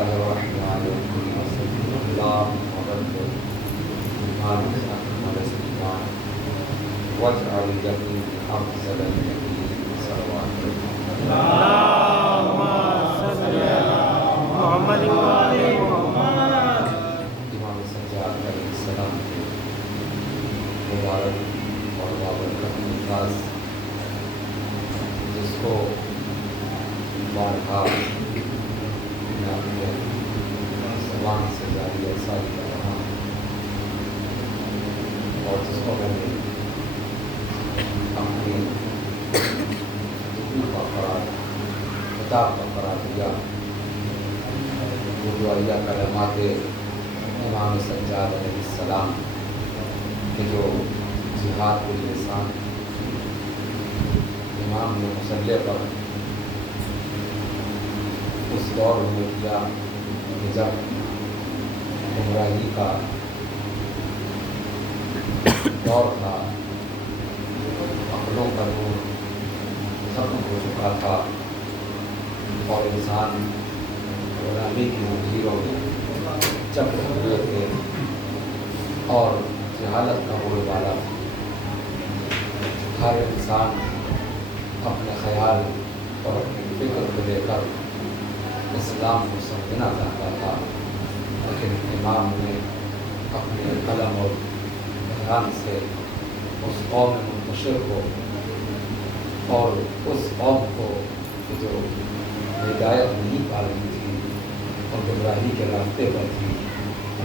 الله الرحمن الرحيم وصلى الله وبارك على سيدنا واجعل الجميع أفضل النبيين صلوات اللهم صل على محمد وآل محمد. امام سجاد علیہ السلام کے مبارک اور بابرکت انداز جس کو بارہا میں اپنے زبان سے جاری ارسال کر رہا ہوں اور جس کو میں نے اپنی دکھوں کا قرار کتاب کا قرار دیا وہ دعائیہ کلمات امام سجاد علیہ السلام کہ جو جہاد باللسان امام نے مسلح پر اس دور میں کیا کہ جب گمراہی کا دور تھا، عقلوں کا نور ختم ہو چکا تھا اور انسان غلامی کی زنجیروں میں چپٹ ہوئے تھے اور جہالت کا بول والا ہر انسان اپنے خیال اور اپنی فکر کو لے کر اسلام کو سمجھنا چاہتا تھا، لیکن امام نے اپنے قلم اور بیان سے اس قوم منتشر کو اور اس قوم کو جو ہدایت نہیں پا رہی تھی اور گمراہی کے راستے پر تھی،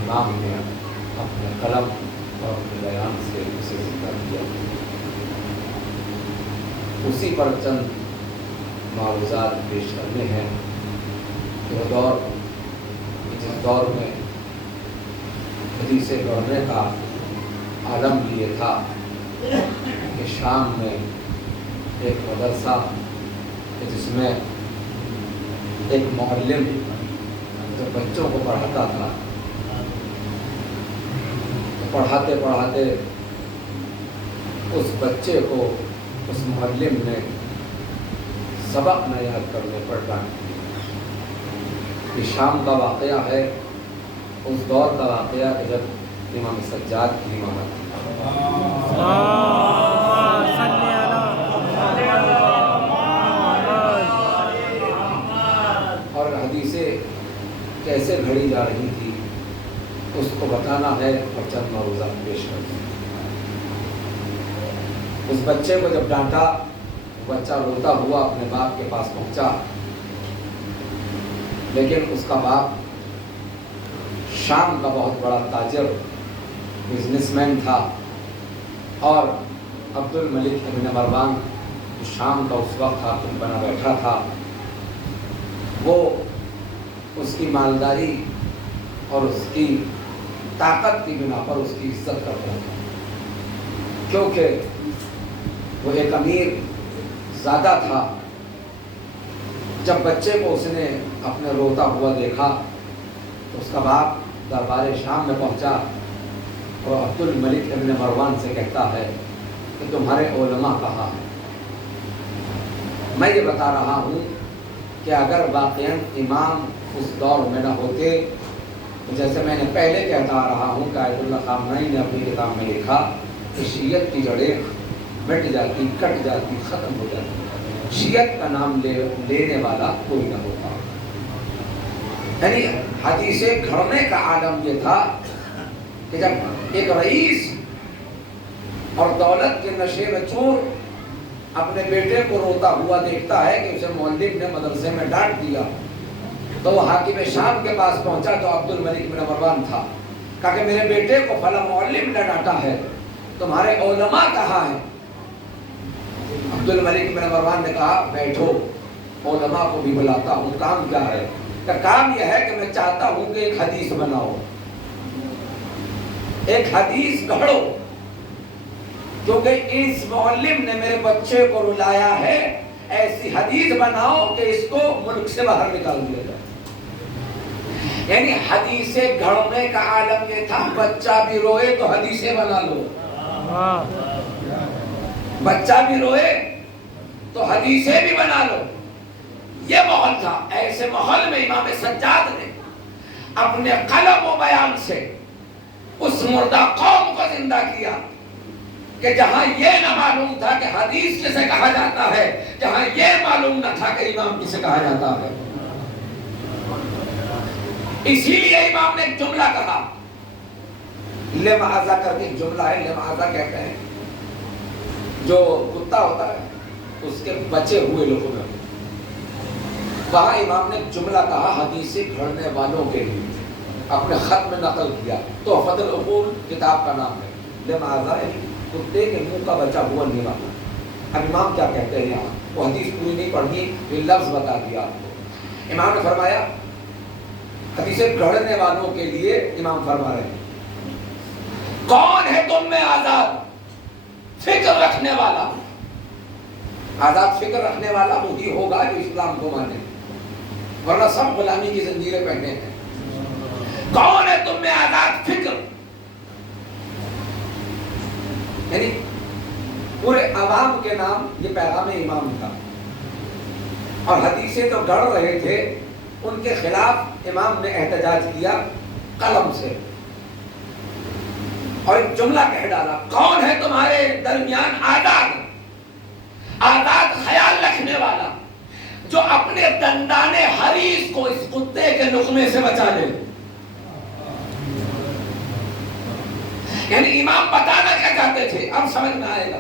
امام نے اپنے قلم اور اپنے بیان سے اسے زندہ کیا۔ اسی پر چند معروضات پیش کرنے ہیں کہ وہ دور جس دور میں حدیث پڑھنے کا عالم بھی یہ تھا کہ شام میں ایک مدرسہ جس میں ایک معلم جو بچوں کو پڑھاتا تھا، پڑھاتے پڑھاتے اس بچے کو اس معلم نے سبق نہ یاد کرنے پر ڈانٹ دیا۔ یہ شام کا واقعہ ہے، اس دور کا واقعہ کہ جب امام سجاد کی امامت تھی۔ اور حدیثیں کیسے گھڑی جا رہی تھی اس کو بتانا ہے اور چند معروضات پیش کرنا ہے۔ اس بچے کو جب ڈانٹا، بچہ روتا ہوا اپنے باپ کے پاس پہنچا، لیکن اس کا باپ شام کا بہت بڑا تاجر بزنس مین تھا اور عبد الملک ابن مروان جو شام کا اس وقت حاکم بنا بیٹھا تھا، وہ اس کی مالداری اور اس کی طاقت کی بنا پر اس کی عزت کرتا تھا، کیونکہ وہ ایک امیر زادہ تھا۔ جب بچے کو اس نے اپنے روتا ہوا دیکھا تو اس کا باپ دربار شام میں پہنچا اور عبد الملک ابن مروان سے کہتا ہے کہ تمہارے علماء کہاں ہیں؟ میں یہ بتا رہا ہوں کہ اگر واقعاً امام اس دور میں نہ ہوتے تو جیسے میں نے پہلے کہتا آ رہا ہوں کہ آیت اللہ خامنئی نے اپنی کتاب میں لکھا کہ شیعت کی جڑیں مٹ جاتی، کٹ جاتی، ختم ہو جاتی، شیعت کا نام لینے والا کوئی نہ ہوتا۔ یعنی حدیثیں گھڑنے کا عالم یہ تھا کہ جب ایک رئیس اور دولت کے نشے میں چور اپنے بیٹے کو روتا ہوا دیکھتا ہے کہ اسے معلم نے مدرسے میں ڈانٹ دیا، تو وہ حاکم شام کے پاس پہنچا جو عبد الملک بن مروان تھا، کہا کہ میرے بیٹے کو فلاں معلم نے ڈانٹا ہے، تمہارے علماء کہاں ہیں؟ عبد الملک بن مروان نے کہا بیٹھو، علماء کو بھی بلاتا ہوں، کام کیا ہے؟ کہ کام یہ ہے کہ میں چاہتا ہوں کہ ایک حدیث بناؤ، ایک حدیث گھڑو، کیونکہ اس معلم نے میرے بچے کو رلایا ہے، ایسی حدیث بناؤ کہ اس کو ملک سے باہر نکال دیا جائے۔ یعنی حدیثیں گھڑنے کا عالم یہ تھا، بچہ بھی روئے تو حدیثیں بنا لو، بچہ بھی روئے تو حدیثیں بھی بنا لو، یہ ماحول تھا۔ ایسے ماحول میں امام سجاد نے اپنے قلم و بیان سے اس مردہ قوم کو زندہ کیا کہ جہاں یہ نہ معلوم تھا کہ حدیث کسے کہا جاتا ہے، جہاں یہ معلوم نہ تھا کہ امام کسے کہا جاتا ہے۔ اسی لیے امام نے ایک جملہ کہا، لمعذا کر کے ایک جملہ ہے، لمعذا کہتے ہیں جو کتا ہوتا ہے اس کے بچے ہوئے لقمے، وہاں امام نے ایک جملہ کہا حدیث گھڑنے والوں کے لیے، اپنے خط میں نقل کیا، تحفۃ العقول کتاب کا نام ہے، لمعذا کتے کے منہ کا بچا ہوا نیوا۔ اب امام کیا کہتے ہیں یہاں، وہ حدیث پوری نہیں پڑھنی، یہ لفظ بتا دیا آپ کو۔ امام نے فرمایا حدیث گھڑنے والوں کے لیے، امام فرما رہے ہیں کون ہے تم میں آزاد فکر رکھنے والا؟ آزاد فکر رکھنے والا وہی ہوگا جو اسلام کو مانے، ورنہ سب غلامی کی زنجیریں پہنے ہیں۔ کون ہے تم میں آزاد فکر؟ یعنی پورے عوام کے نام یہ پیغام امام تھا، اور حدیثیں تو گڑھ رہے تھے ان کے خلاف امام نے احتجاج کیا قلم سے، اور ایک جملہ کہہ ڈالا، کون ہے تمہارے درمیان آزاد خیال رکھنے والا جو اپنے دندان حریص کو اس کتے کے لقمے سے بچا لے؟ یعنی امام بتانا کیا چاہتے تھے، اب سمجھ میں آئے گا۔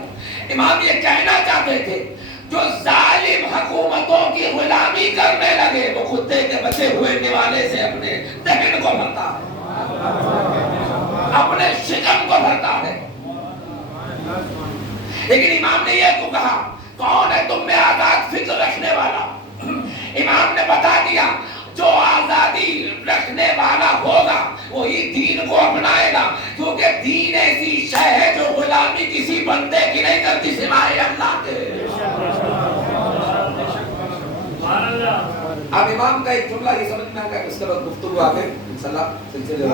امام یہ کہنا چاہتے تھے جو ظالم حکومتوں کی غلامی کرنے لگے وہ کتے کے بچے ہوئے نوالے سے اپنے دہن کو بھرتا ہے، اپنے شکم کو بھرتا ہے۔ لیکن امام نے یہ تو کہا کون ہے تم میں آزاد فکر رکھنے والا؟ امام نے بتا دیا جو آزادی رکھنے والا ہوگا وہی دین کو اپنائے گا، کیونکہ دین ایسی شے ہے جو غلامی کسی بندے کی نہیں کرتی سوائے اللہ کے۔ اب امام کا ایک جملہ یہ سمجھ میں آ گیا، اس کے بعد گفتگو آگے انشاءاللہ سلسلے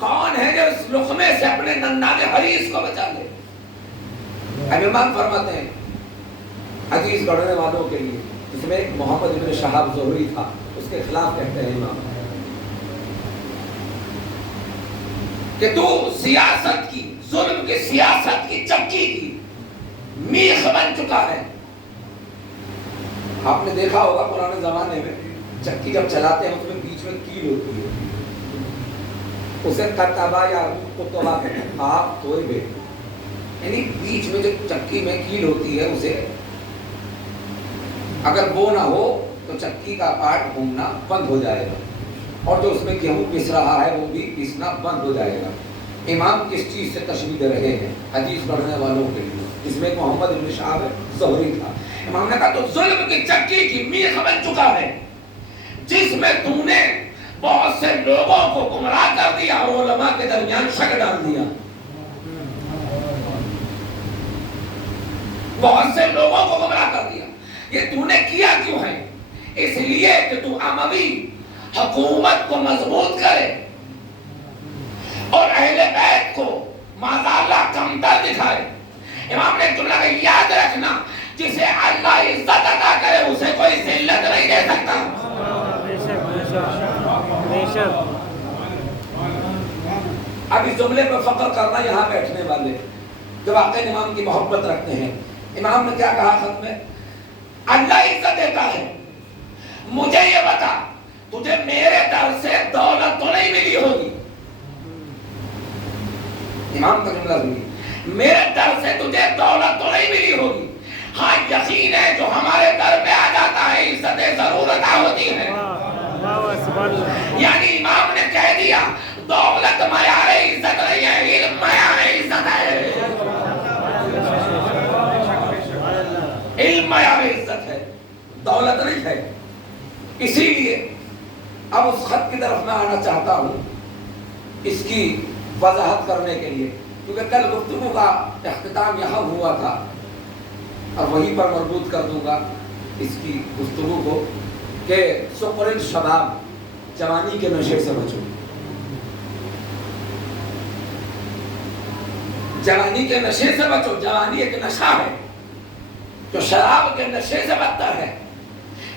کون ہے جو اس لقمے سے اپنے دندان حریص کو بچا لے؟ اب امام فرماتے ہیں حدیث گھڑنے والوں کے لیے، جس میں محمد ابن شہاب زہری تھا، اس کے خلاف کہتے ہیں امام کہ تو سیاست کی، ظلم کی سیاست کی چکی کی میخ بن چکا ہے۔ آپ نے دیکھا ہوگا پرانے زمانے میں چکی جب چلاتے ہیں اس میں بیچ میں کیل ہوتی ہے، اسے کتبا یا کتبا کہتے ہیں، آپ کوئی بھی، یعنی بیچ میں جو چکی میں کیل ہوتی ہے اسے اگر وہ نہ ہو تو چکی کا پارٹ گھومنا بند ہو جائے گا، اور جو اس میں گیہوں پس رہا ہے وہ بھی پسنا بند ہو جائے گا۔ امام کس چیز سے تشبیہ دے رہے ہیں؟ حدیث پڑھنے والوں کے لیے، جس میں محمد ابن شہاب زہری تھا۔ امام نے کہا تو ظلم کی چکی کی میخ بن چکا ہے، جس میں تم نے بہت سے لوگوں کو گمراہ کر دیا اور علماء کے درمیان شک ڈال دیا، بہت سے لوگوں کو گمراہ کر دیا۔ یہ تو نے کیا کیوں ہے؟ اس لیے کہ تو اموی حکومت کو مضبوط کرے اور اہل بیت کو معذاللہ کمتر دکھائے۔ امام نے جملہ کہ یاد رکھنا جسے اللہ عزت عطا کرے اسے کوئی ذلت نہیں دے سکتا۔ اب اس جملے پر فخر کرنا یہاں بیٹھنے والے جو واقعی امام کی محبت رکھتے ہیں، امام نے کیا کہا خط میں؟ اللہ عزت دیتا ہے، مجھے یہ بتا تجھے میرے در سے دولت تو نہیں ملی ہوگی، امام کا جملہ سنیے، میرے در سے تجھے دولت تو نہیں ملی ہوگی، ہاں یقین ہے جو ہمارے در میں آ جاتا ہے عزت ضرور عطا ہوتی ہے۔ یعنی امام نے کہہ دیا دولت معیار عزت نہیں ہے، علم معیار عزت ہے، علم معیار عزت ہے، دولت نہیں ہے۔ اسی لیے اب اس خط کی طرف میں آنا چاہتا ہوں اس کی وضاحت کرنے کے لیے، کیونکہ کل گفتگو کا اختتام یہاں ہوا تھا اور وہیں پر مربوط کر دوں گا اس کی گفتگو کو کہ سکر الشباب، جوانی کے نشے سے بچو۔ جوانی کے نشے سے بچو. جوانی ایک نشہ ہے جو شراب کے نشے سے بدتر ہے،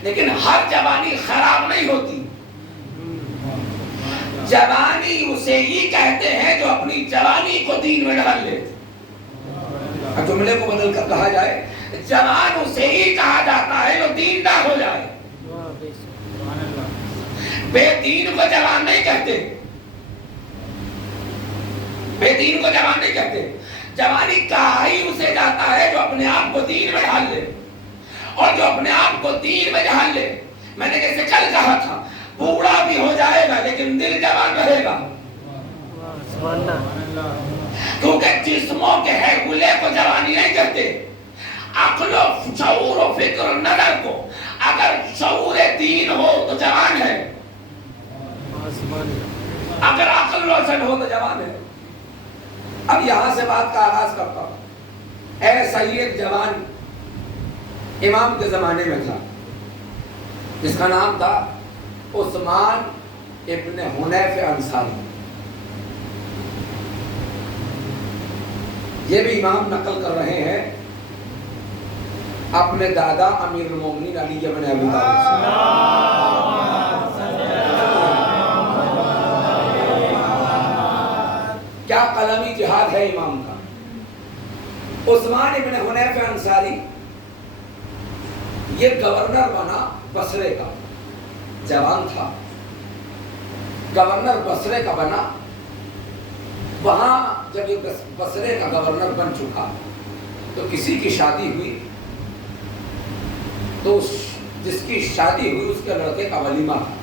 لیکن ہر جوانی خراب نہیں ہوتی. جوانی اسے ہی کہتے ہیں جو اپنی جوانی کو دین میں ڈال لے. جملے کو بدل کر کہا جائے جوان اسے ہی کہا جاتا ہے جو دیندار ہو جائے. بے دین کو جوان نہیں کہتے، بے دین کو جوان نہیں کہتے. جوانی کہا ہی اسے جاتا ہے جو اپنے آپ کو دین میں ڈال لے، اور جو اپنے آپ کو دین میں ڈال لے. میں نے جیسے کل کہا تھا بوڑھا بھی ہو جائے گا لیکن دل جوان رہے گا، کیونکہ جسموں کے حیولے کو جوانی نہیں کہتے. عقل و شعور و فکر و نظر کو اگر شعور دین ہو تو جوان ہے، اگر عقل روشن ہو تو جوان ہے. اب یہاں سے بات کا آغاز کرتا ہوں. ایسا ہی ایک جوان امام کے زمانے میں تھا جس کا نام تھا عثمان ابن حنیف انصاری. یہ بھی امام نقل کر رہے ہیں اپنے دادا امیر المومنین علی بن ابی طالب سے. کیا قلمی جہاد ہے امام کا. عثمان ابن حنیف انصاری یہ گورنر بنا بصرے کا، جوان تھا، گورنر بصرے کا بنا. وہاں جب یہ بصرے کا گورنر بن چکا تو کسی کی شادی ہوئی، تو جس کی شادی ہوئی اس کے لڑکے کا ولیمہ تھا.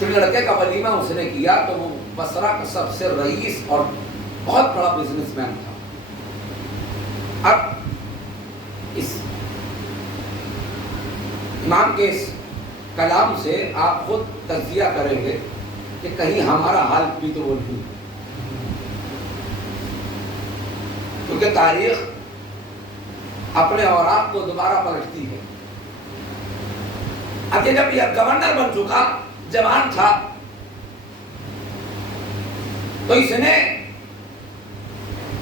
جب لڑکے کا ولیمہ اس نے کیا تو وہ بصرہ کا سب سے رئیس اور بہت بڑا بزنس مین تھا. اب اس امام کے اس کلام سے آپ خود تجزیہ کریں گے کہ کہیں ہمارا حال بھی تو وہ نہیں، کیونکہ تاریخ اپنے اوراق کو دوبارہ پلٹتی ہے. اب یہ جب یہ گورنر بن چکا، جوان تھا، تو اس نے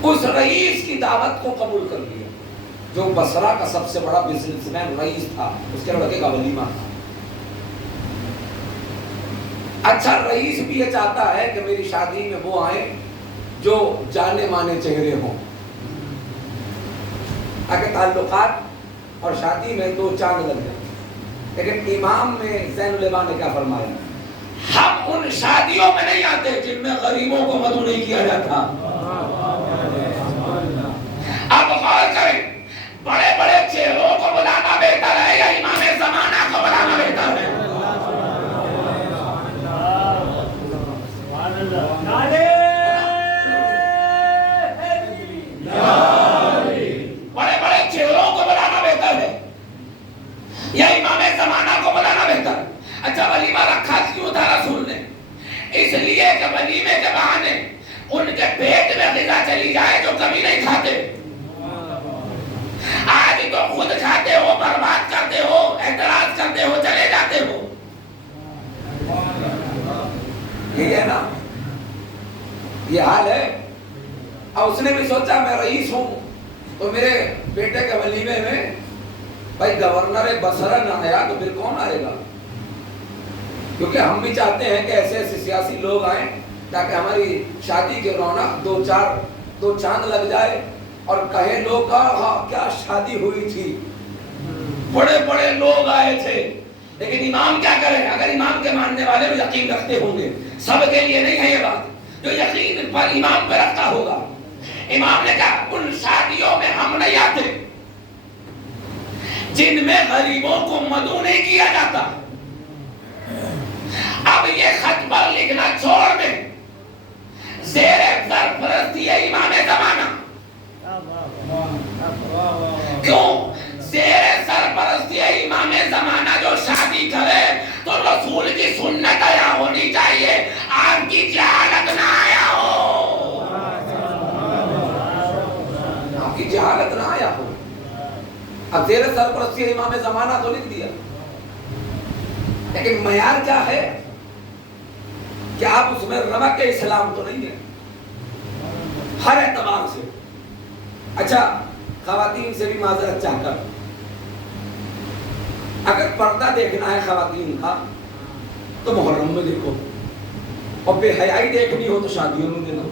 اس رئیس کی دعوت کو قبول کر لیا جو بصرہ کا سب سے بڑا بزنس مین رئیس تھا. اس کے لڑکے کا ولیمہ تھا. اچھا رئیس بھی یہ چاہتا ہے کہ میری شادی میں وہ آئیں جو جانے مانے چہرے ہوں، تاکہ تعلقات اور شادی میں دو چاند لگ جائیں. لیکن امام میں زین العباد نے کیا فرمایا؟ ہم ان شادیوں میں نہیں آتے جن میں غریبوں کو مدعو نہیں کیا جاتا. اب غور کریں، بڑے بڑے چہروں کو بلانا بہتر ہے یا امام زمانہ کو بلانا بہتر ہے؟ بڑے بڑے چہروں کو بلانا بہتر ہے یا امام زمانہ کو بلانا بہتر ہے؟ اچھا ولیمہ رکھا کیوں تھا رسول نے؟ اس لیے کہ ولیمے کے بہانے ان کے پیٹ میں غذا چلی جائے جو کبھی نہیں کھاتے. آج تو خود کھاتے ہو، برباد کرتے ہو، اعتراض کرتے ہو، چلے جاتے ہو. یہ ہے نا، یہ حال ہے. اب اس نے بھی سوچا میں رئیس ہوں تو میرے بیٹے کے ولیمے میں بھائی گورنر بصرہ نہ آیا تو پھر کون آئے گا؟ کیونکہ ہم بھی چاہتے ہیں کہ ایسے ایسے سیاسی لوگ آئیں تاکہ ہماری شادی کے رونق دو چاند لگ جائے اور کہیں لوگ ہاں کیا شادی ہوئی تھی، بڑے بڑے لوگ آئے تھے. لیکن امام کیا کرے؟ اگر امام کے ماننے والے بھی یقین رکھتے ہوں گے، سب کے لیے نہیں ہے یہ بات، جو یقین پر امام پہ رکھتا ہوگا. امام نے کہا ان شادیوں میں ہم نہیں آتے جن میں غریبوں کو مدعو نہیں کیا جاتا. اب یہ خط پر لکھنا چھوڑ دیں، زیر سرپرستی امام زمانہ. کیوں؟ زیر سرپرستی امام زمانہ جو شادی کرے تو رسول کی سنت آیا ہونی چاہیے، آپ کی جہالت نہ آیا ہو، آپ کی جہالت نہ آیا ہو. اب زیر سرپرستی امام زمانہ تو لکھ دیا، لیکن معیار کیا ہے کہ آپ اس میں رمق اسلام تو نہیں ہے. ہر اعتبار سے. اچھا خواتین سے بھی معذرت چاہ کر، اگر پردہ دیکھنا ہے خواتین کا تو محرم میں دیکھو، اور بے حیائی دیکھنی ہو تو شادیوں میں دیکھو.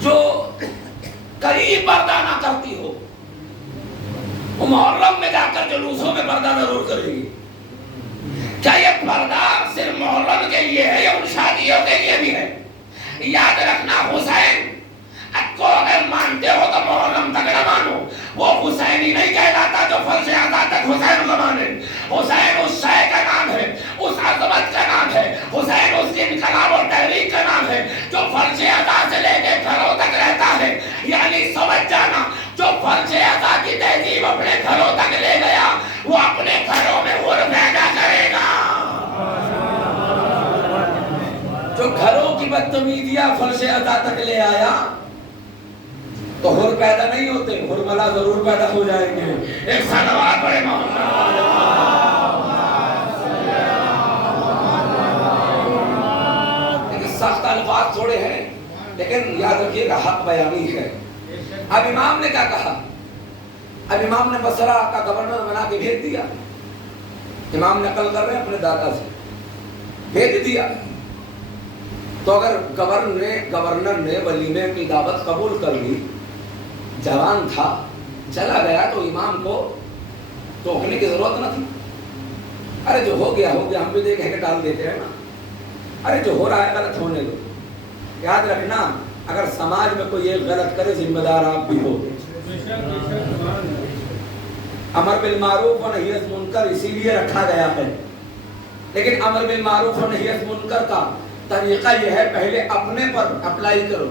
جو قریب پردہ نہ کرتی ہو وہ محرم میں جا کر جلوسوں میں پردہ ضرور کرے گی. کیا یہ پردہ صرف محرم کے لیے ہے یا ان شادیوں کے لیے بھی ہے؟ یاد رکھنا حسین کو اگر مانتے ہو تو محرم تک نہ مانو. وہ حسینی نہیں کہلاتا جو فرش اعضاء تک حسین کو مانے. حسین اس شے کا نام ہے، اس عظمت کا نام ہے. حسین اس انقلاب اور تحریک کا نام ہے جو فرش اعضاء سے لے کے گھروں تک رہتا ہے. یعنی سمجھ جانا، جو فرش اعضاء کی تہذیب اپنے گھروں تک لے گیا وہ اپنے گھروں میں حر پیدا کرے گا. جو گھروں کی بدتمیزیاں فرش اعضاء تک لے آیا تو حر پیدا نہیں ہوتے، حرملا ضرور پیدا ہو جائیں گے. ایک صلوات پڑھے محمد. لیکن سخت الفاظ تھوڑے ہیں، لیکن یاد رکھیے گا حق بیانی ہے. اب امام نے کیا کہا؟ اب امام نے بصرہ کا گورنر بنا کے بھیج دیا. امام نقل کر رہے ہیں اپنے دادا سے، بھیج دیا. تو اگر گورنر نے ولیمے کی دعوت قبول کر لی، جوان تھا چلا گیا، تو امام کو ٹوکنے کی ضرورت نہ تھی. ارے جو ہو گیا ہو گیا، ہم بھی دیکھ کے ڈال دیتے ہیں نا. ارے جو ہو رہا ہے غلط ہونے دو. یاد رکھنا اگر سماج میں کوئی ایک غلط کرے ذمہ دار آپ بھی ہو. امر بالمعروف و نہی عن منکر اسی لیے رکھا گیا ہے، لیکن امر بالمعروف و نہی عن منکر کا طریقہ یہ ہے پہلے اپنے پر اپلائی کرو،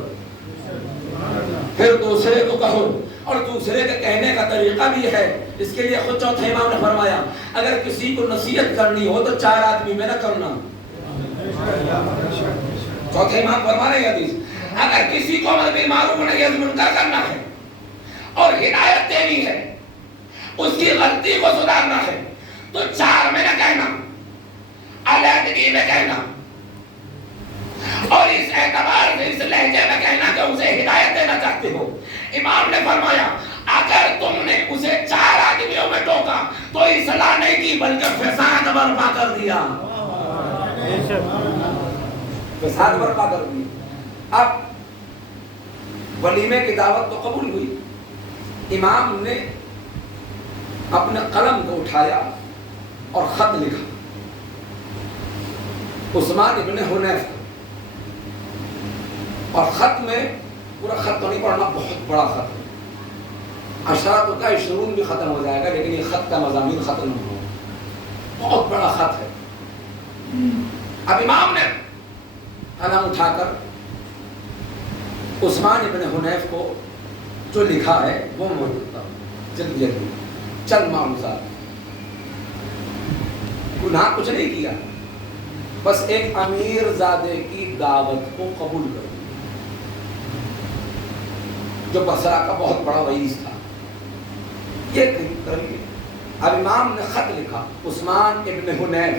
پھر دوسرے کو کہو. اور دوسرے کے کہنے کا طریقہ بھی ہے. اس کے لیے خود چوتھے امام نے فرمایا اگر کسی کو نصیحت کرنی ہو تو 4 آدمی میں نہ کرنا. چوتھے امام فرما رہے ہیں حدیث، اگر کسی کو امر بالمعروف و نہی عن منکر کرنا ہے اور ہدایت دینی ہے، اس کی غلطی کو سدھارنا ہے، تو 4 میں نہ کہنا، علیحدگی میں کہنا، اور اس اعتبار سے اس لہجے میں کہنا کہ اسے ہدایت دینا چاہتے ہو. امام نے فرمایا اگر تم نے اسے 4 آدمیوں میں ٹوکا تو اصلاح نہیں کی بلکہ فساد برپا کر دیا. فساد برپا کر دیا. اب ولیمے کی دعوت تو قبول ہوئی. امام نے اپنے قلم کو اٹھایا اور خط لکھا عثمان ابن حنیف. اور خط میں پورا خط تو نہیں پڑھنا، بہت بڑا خط ہے. اشراط کا 20 بھی ختم ہو جائے گا، لیکن یہ خط کا مضامین ختم نہیں ہو. بہت بڑا خط ہے. اب امام نے قلم اٹھا کر عثمان ابن حنیف کو جو لکھا ہے وہ موجود تھا. جلدی چند معلومات. گناہ کچھ نہیں کیا، بس ایک امیر زادے کی دعوت کو قبول کر جو بصرہ کا بہت بڑا رئیس تھا. یہ کریے. اب امام نے خط لکھا عثمان ابن حنیف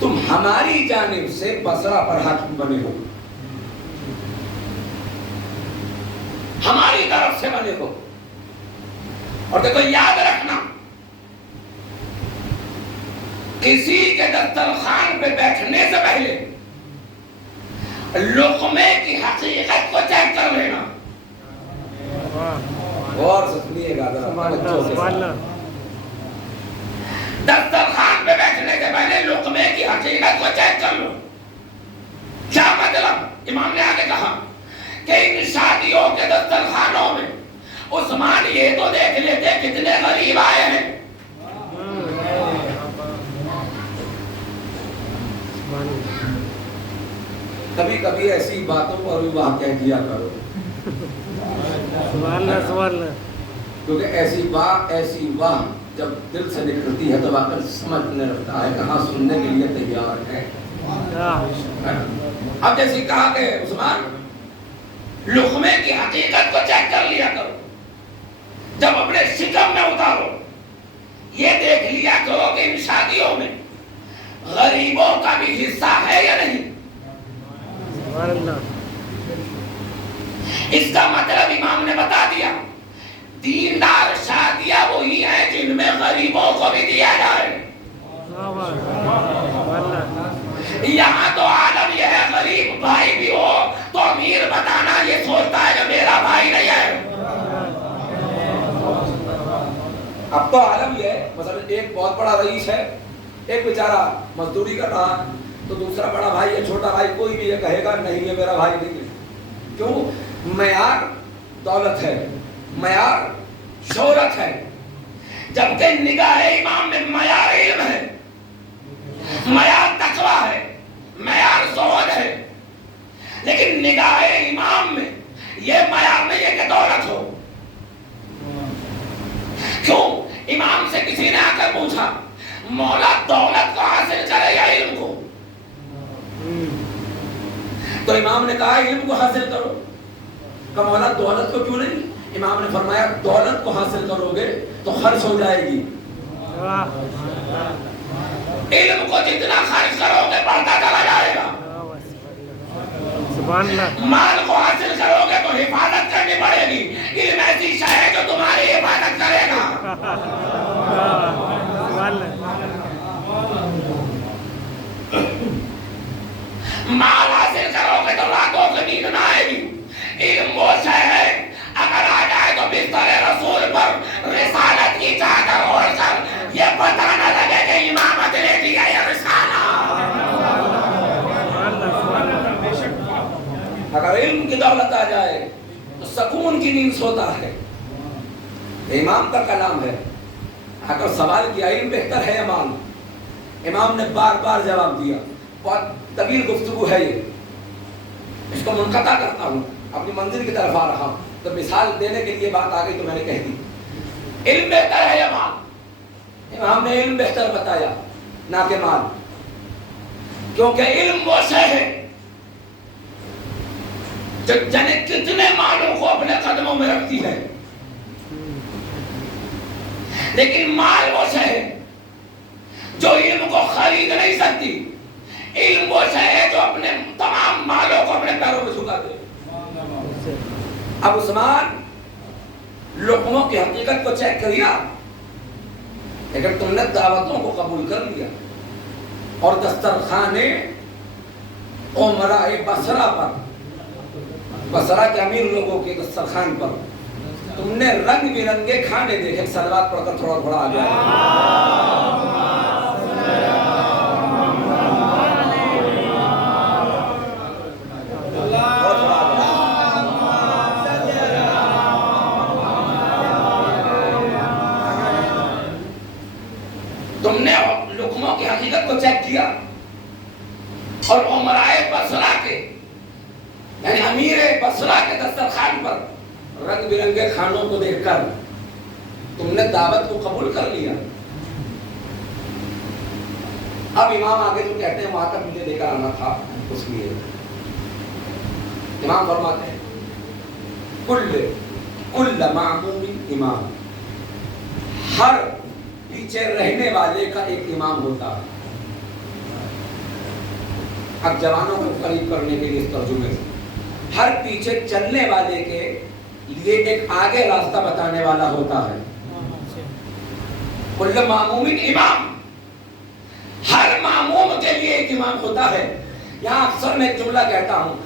تم ہماری جانب سے بصرہ پر حاکم بنے ہو، ہماری طرف سے بنے ہو. اور دیکھو یاد رکھنا کسی کے دسترخوان پہ بیٹھنے سے پہلے لقمے کی حقیقت کو چیک کر لینا. غور سے سنیے گا ذرا. دسترخوان پہ بیٹھنے سے پہلے لقمے کی حقیقت کو چیک کر لو. کیا مطلب؟ امام نے آگے کہا کہ ان شادیوں کے دسترخوانوں میں عثمان یہ تو دیکھ لیتے کتنے غریب آئے ہیں. کبھی کبھی ایسی باتوں پر بھی واقع کیا کرو، کیونکہ ایسی واہ جب دل سے نکلتی ہے تو واقع سمجھنے لگتا ہے کہاں سننے کے لیے تیار ہے. اب جیسے کہا کہ عثمان لقمے کی حقیقت کو چیک کر لیا کرو، جب اپنے شکم میں اتارو یہ دیکھ لیا کرو کہ ان شادیوں میں غریبوں کا بھی حصہ ہے یا نہیں؟ سبحان اللہ. اس کا مطلب امام نے بتا دیا دیندار شادیاں وہی ہیں جن میں غریبوں کو بھی دیا جائے. یہاں تو عالم یہ ہے غریب بھائی بھی ہو تو امیر بتانا یہ سوچتا ہے کہ میرا بھائی نہیں ہے. اب تو عالم یہ ہے مثلا ایک بہت بڑا رئیس ہے, ایک بیچارہ مزدوری کر رہا ہے, تو دوسرا بڑا بھائی یا چھوٹا بھائی کوئی بھی یہ کہے گا نہیں یہ میرا بھائی نہیں ہے. کیوں؟ معیار دولت ہے, معیار شہرت ہے, جبکہ نگاہ امام میں معیار علم ہے, معیار تقویٰ ہے, معیار زہد ہے. لیکن نگاہ امام میں یہ معیار نہیں ہے کہ دولت ہو. کیوں؟ امام سے کسی نے آ کر پوچھا مولا دولت کو حاصل کرے یا علم کو؟ تو امام نے کہا علم کو حاصل کرو. کہ مولا دولت کو کیوں نہیں؟ امام نے فرمایا دولت کو حاصل کرو گے تو خرچ ہو جائے گی, علم کو جتنا خرچ کرو گے بڑھتا چلا جائے گا. سبحان اللہ. مال کو حاصل کرو گے تو حفاظت کرنی پڑے گی, علم ایسی شے ہے جو تمہاری حفاظت کرے گا. مال حاصل کرو گے تو راتوں کو نیند نہ آئے گی. علم وہ شے ہے اگر آ جائے تو بستر رسول پر رسالت کی چادر اوڑھ کر یہ پتہ نہ لگے کہ امامت نے دی ہے یا رسالہ. اگر علم کی دولت آ جائے تو سکون کی نیند سوتا ہے. امام کا کلام ہے. اگر سوال کیا علم بہتر ہے یا مال, امام نے بار بار جواب دیا. بہت طویل گفتگو ہے یہ, اس کو منقطع کرتا ہوں, اپنی منزل کی طرف آ رہا ہوں تو مثال دینے کے لیے بات آ گئی تو میں نے کہہ دی. علم بہتر ہے یا مال؟ امام نے علم بہتر بتایا نہ کہ مال, کیونکہ علم وہ شے ہے جو جنے کتنے مالوں کو اپنے قدموں میں رکھتی ہے, لیکن مال وہ شے ہے جو علم کو خرید نہیں سکتی. علم وہ شے ہے جو اپنے تمام مالوں کو اپنے پیروں میں جھکا دے. اب عثمان لقموں کی حقیقت کو چیک کیا. اگر تم نے دعوتوں کو قبول کر لیا اور دسترخوان امراء بصرہ پر, بصرہ کے امیر لوگوں کے دسترخوان پر تم نے رنگ برنگے کھانے دیکھے, صلوات پڑھ کر تھوڑا تھوڑا آ گیا. تم نے لقموں کی حقیقت کو چیک کیا اور امراء بصرہ کے یعنی امیر بصرہ کے دسترخوان پر رنگ برنگے کھانوں کو دیکھ کر تم نے دعوت کو قبول کر لیا. اب امام آگے جو کہتے ہیں وہاں تک مجھے لے کر آنا تھا, اس لیے امام فرماتے ہیں کل معموم امام, ہر پیچھے رہنے والے کا ایک امام ہوتا ہے. اب جوانوں کو قریب کرنے کے لیے اس ترجمے سے ہر پیچھے چلنے والے کے لیے ایک آگے راستہ بتانے والا ہوتا ہے. کل معموم امام, ہر معموم کے لیے ایک امام ہوتا ہے. یہاں اکثر میں ایک جملہ کہتا ہوں,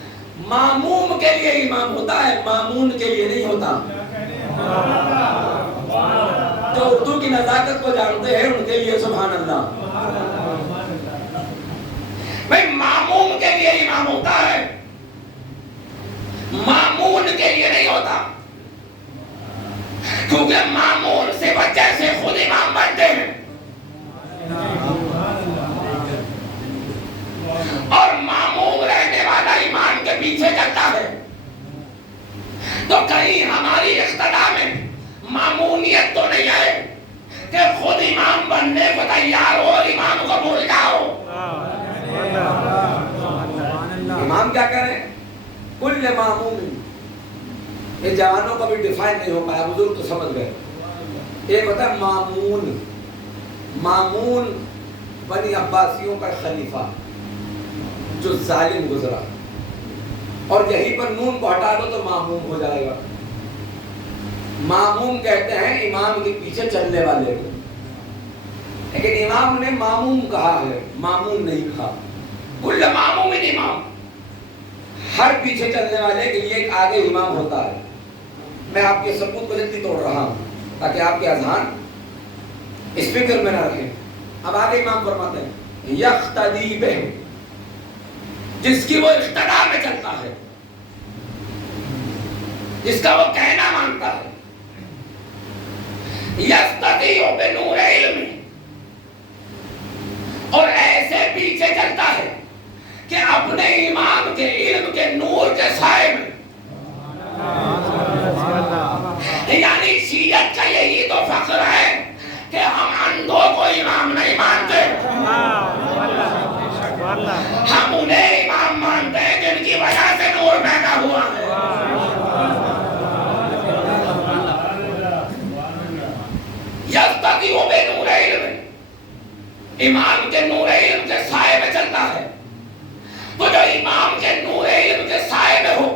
معموم کے لیے امام ہوتا ہے, مامون کے لیے نہیں ہوتا. جو اردو کی نزاکت کو جانتے ہیں ان کے لیے سبحان اللہ. بھائی معموم کے لیے امام ہوتا ہے, مامون کے لیے نہیں ہوتا, کیونکہ مامون سے بچے سے خود امام بنتے ہیں اور معموم رہنے والا امام کے پیچھے چلتا ہے. تو کہیں ہماری اقتدا میں معمونیت تو نہیں ہے کہ خود امام بننے کو تیار ہو اور امام کو بھول جاؤ. امام کیا کریں؟ کل معموم. یہ جوانوں کا بھی ڈیفائن نہیں ہو پایا, بزرگ تو سمجھ گئے. ایک ہوتا ہے معمون. معمون بنی عباسیوں کا خلیفہ جو ظالم گزرا، اور یہیں پر نون کو ہٹا دو تو ماموم ہو جائے گا۔ ماموم کہتے ہیں امام کے پیچھے چلنے والے کو، لیکن امام نے ماموم کہا ہے، ماموم نہیں کہا۔ کل ماموم امام، ہر پیچھے چلنے والے کے لیے ایک آگے امام ہوتا ہے۔ میں آپ کے ثبوت کو جلدی توڑ رہا ہوں تاکہ آپ کے اذہان اس فکر میں نہ رکھیں۔ اب آگے امام فرماتے ہیں یقتدی بہ، جس کی وہ اقتداء میں چلتا ہے، جس کا وہ کہنا مانتا ہے۔ یقتدی بنور علم، اور ایسے پیچھے چلتا ہے کہ اپنے امام کے علم کے نور کے سائے میں، یعنی شیعت کا یہی تو فخر ہے کہ ہم اندھوں کو امام نہیں مانتے، ہم انہیں امام مانتے ہیں جن کی وجہ سے نور پیدا ہوا ہے۔ یقتدی بنور علم، امام کے نور علم کے سائے میں چلتا ہے۔ تو جو امام کے نور علم کے سائے میں ہو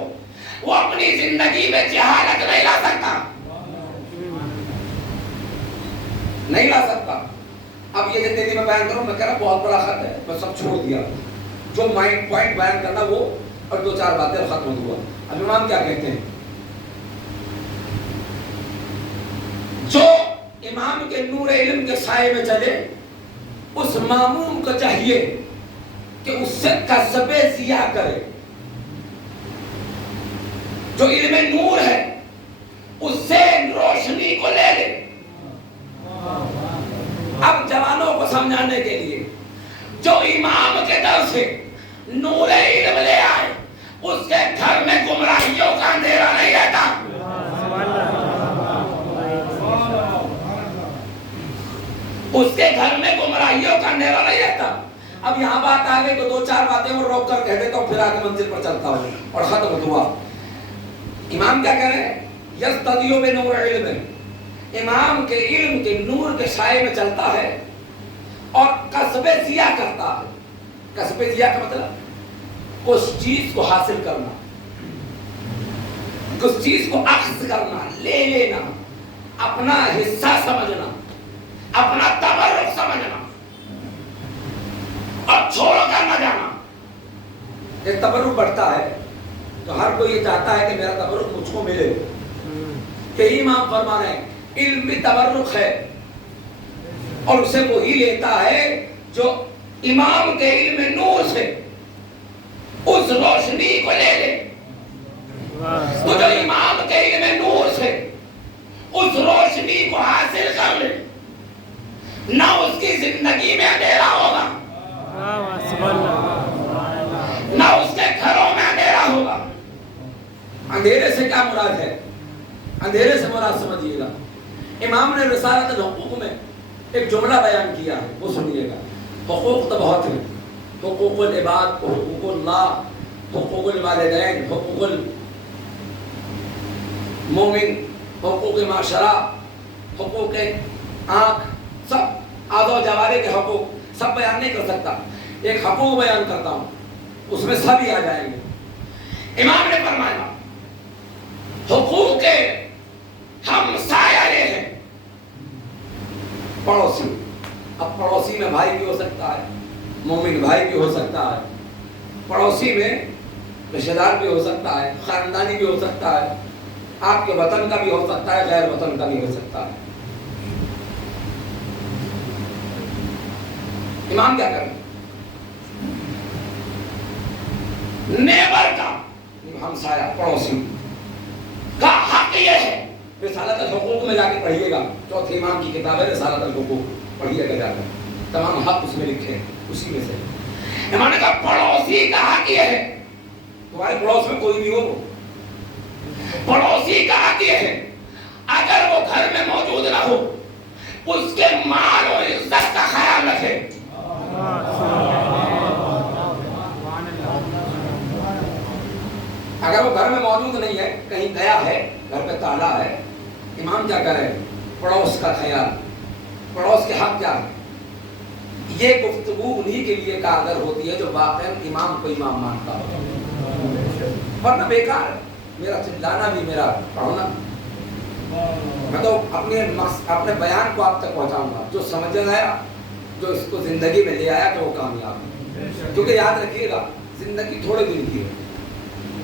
وہ اپنی زندگی میں جہالت نہیں لا سکتا، نہیں لا سکتا۔ اب یہ زندگی میں بیان کروں، میں کہہ رہا بہت بڑا خط ہے، میں سب چھوڑ دیا، جو مائنڈ پوائنٹ بیان کرنا وہ اور دو چار باتیں ختم ہوا۔ اب امام کیا کہتے ہیں؟ جو امام کے نور علم کے سائے میں چلے اس ماموم کو چاہیے کہ اس سے کسب ضیاء کرے۔ جو علم نور ہے اس سے روشنی کو لے لے۔ اب جوانوں کو سمجھانے کے لیے جو امام کے در سے نور علم لے آئے اس کے گھر میں گمراہیوں کا اندھیرا نہیں رہتا، اس کے گھر میں گمراہیوں کا اندھیرا نہیں رہتا۔ اب یہاں بات آ گئی تو دو چار باتیں اور روک کر کہہ دیتا ہوں، پھر آگے منزل پر چلتا ہوں اور ختم ہوا۔ امام کیا کہہ رہے ہیں؟ یقتدی بنور علم، امام کے علم کے نور کے سائے میں چلتا ہے اور کسب ضیاء کرتا ہے۔ کسب ضیاء کا مطلب کچھ چیز کو حاصل کرنا، کچھ چیز کو اخذ کرنا، لے لینا، اپنا حصہ سمجھنا، اپنا تبرک سمجھنا اور چھوڑ کر نہ جانا۔ ایک تبرک بڑھتا ہے تو ہر کوئی یہ چاہتا ہے کہ میرا تبرک مجھ کو ملے، یہی امام فرما رہے ہیں علم بھی تبرک ہے، اور اسے وہی لیتا ہے جو امام کے علم نور سے اس روشنی کو لے لے۔ تو جو امام کے علم نور سے اس روشنی کو حاصل کر لے، نہ اس کی زندگی میں اندھیرا ہوگا، نہ اس کے گھروں میں اندھیرا ہوگا۔ اندھیرے سے کیا مراد ہے؟ اندھیرے سے مراد سمجھیے گا، امام نے رسالت الحقوق میں ایک جملہ بیان کیا ہے، وہ سنیے گا۔ حقوق تو بہت ہیں، حقوق العباد، حقوق اللہ، حقوق الوالدین، حقوق المومن، حقوق معاشرہ، حقوق آنکھ، سب اعضاء و جوارح کے حقوق سب بیان نہیں کر سکتا، ایک حقوق بیان کرتا ہوں، اس میں سب ہی آ جائیں گے۔ امام نے فرمایا حقوق ہمسایہ یہ ہے، پڑوسی۔ اب پڑوسی میں بھائی بھی ہو سکتا ہے، مومن بھائی بھی ہو سکتا ہے، پڑوسی میں رشتہ دار بھی ہو سکتا ہے، خاندانی بھی ہو سکتا ہے، آپ کے وطن کا بھی ہو سکتا ہے، غیر وطن کا بھی ہو سکتا ہے۔ امام کیا کریں؟ نیبر کا، ہمسایہ پڑوسی کا حق یہ ہے، رسالت الحقوق میں جا کے پڑھیے گا، چوتھے امام کی کتاب ہے رسالت الحقوق، پڑھیے گا جا کر، تمام حق اس میں لکھے ہیں، اسی میں سے امام نے کہا پڑوسی کا حق یہ ہے، تمہارے پڑوس میں کوئی بھی ہو، پڑوسی کا حق یہ ہے اگر وہ گھر میں موجود نہ ہو اس کے مال اور عزت کا خیال رکھے۔ اگر وہ گھر میں موجود نہیں ہے، کہیں گیا ہے، گھر پہ تالا ہے، امام کیا کرے؟ پڑوس کا خیال، پڑوس کے حق کیا ہے؟ یہ گفتگو انہی کے لیے کارگر ہوتی ہے جو واقعا امام کو امام مانتا ہو، ورنہ بیکار ہے میرا چلانا بھی، میرا پڑھنا۔ میں تو اپنے بیان کو آپ تک پہنچاؤں گا، جو سمجھ آیا، جو اس کو زندگی میں لے آیا تو وہ کامیاب ہے۔ کیونکہ یاد رکھیے گا زندگی تھوڑے دن کی ہے،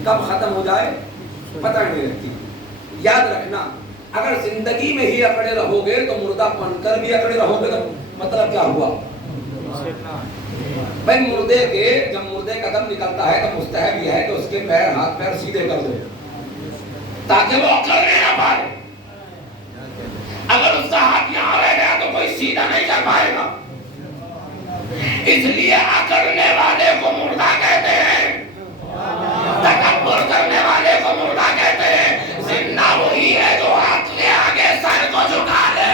کب ختم ہو جائے پتہ نہیں رہتی۔ یاد رکھنا اگر زندگی میں ہی اکڑے رہو گے تو مردہ بن کر بھی اکڑے رہو گے، تو مطلب کیا ہوا؟ بھائی مردے کے جب مردے کا دم نکلتا ہے تو مستحب یہ ہے کہ اس کے پیر ہاتھ پیر سیدھے کر دو تاکہ وہ اکڑنے نہ پائے۔ اگر اس کا ہاتھ یہاں رہ گیا تو کوئی سیدھا نہیں کر پائے گا، اس لیے اکڑنے والے کو مردہ کہتے ہیں، تکبر کرنے والے کو مردہ کہتے ہیں۔ زندہ وہی ہے جو ہاتھ کے آگے سر کو جھکا دے۔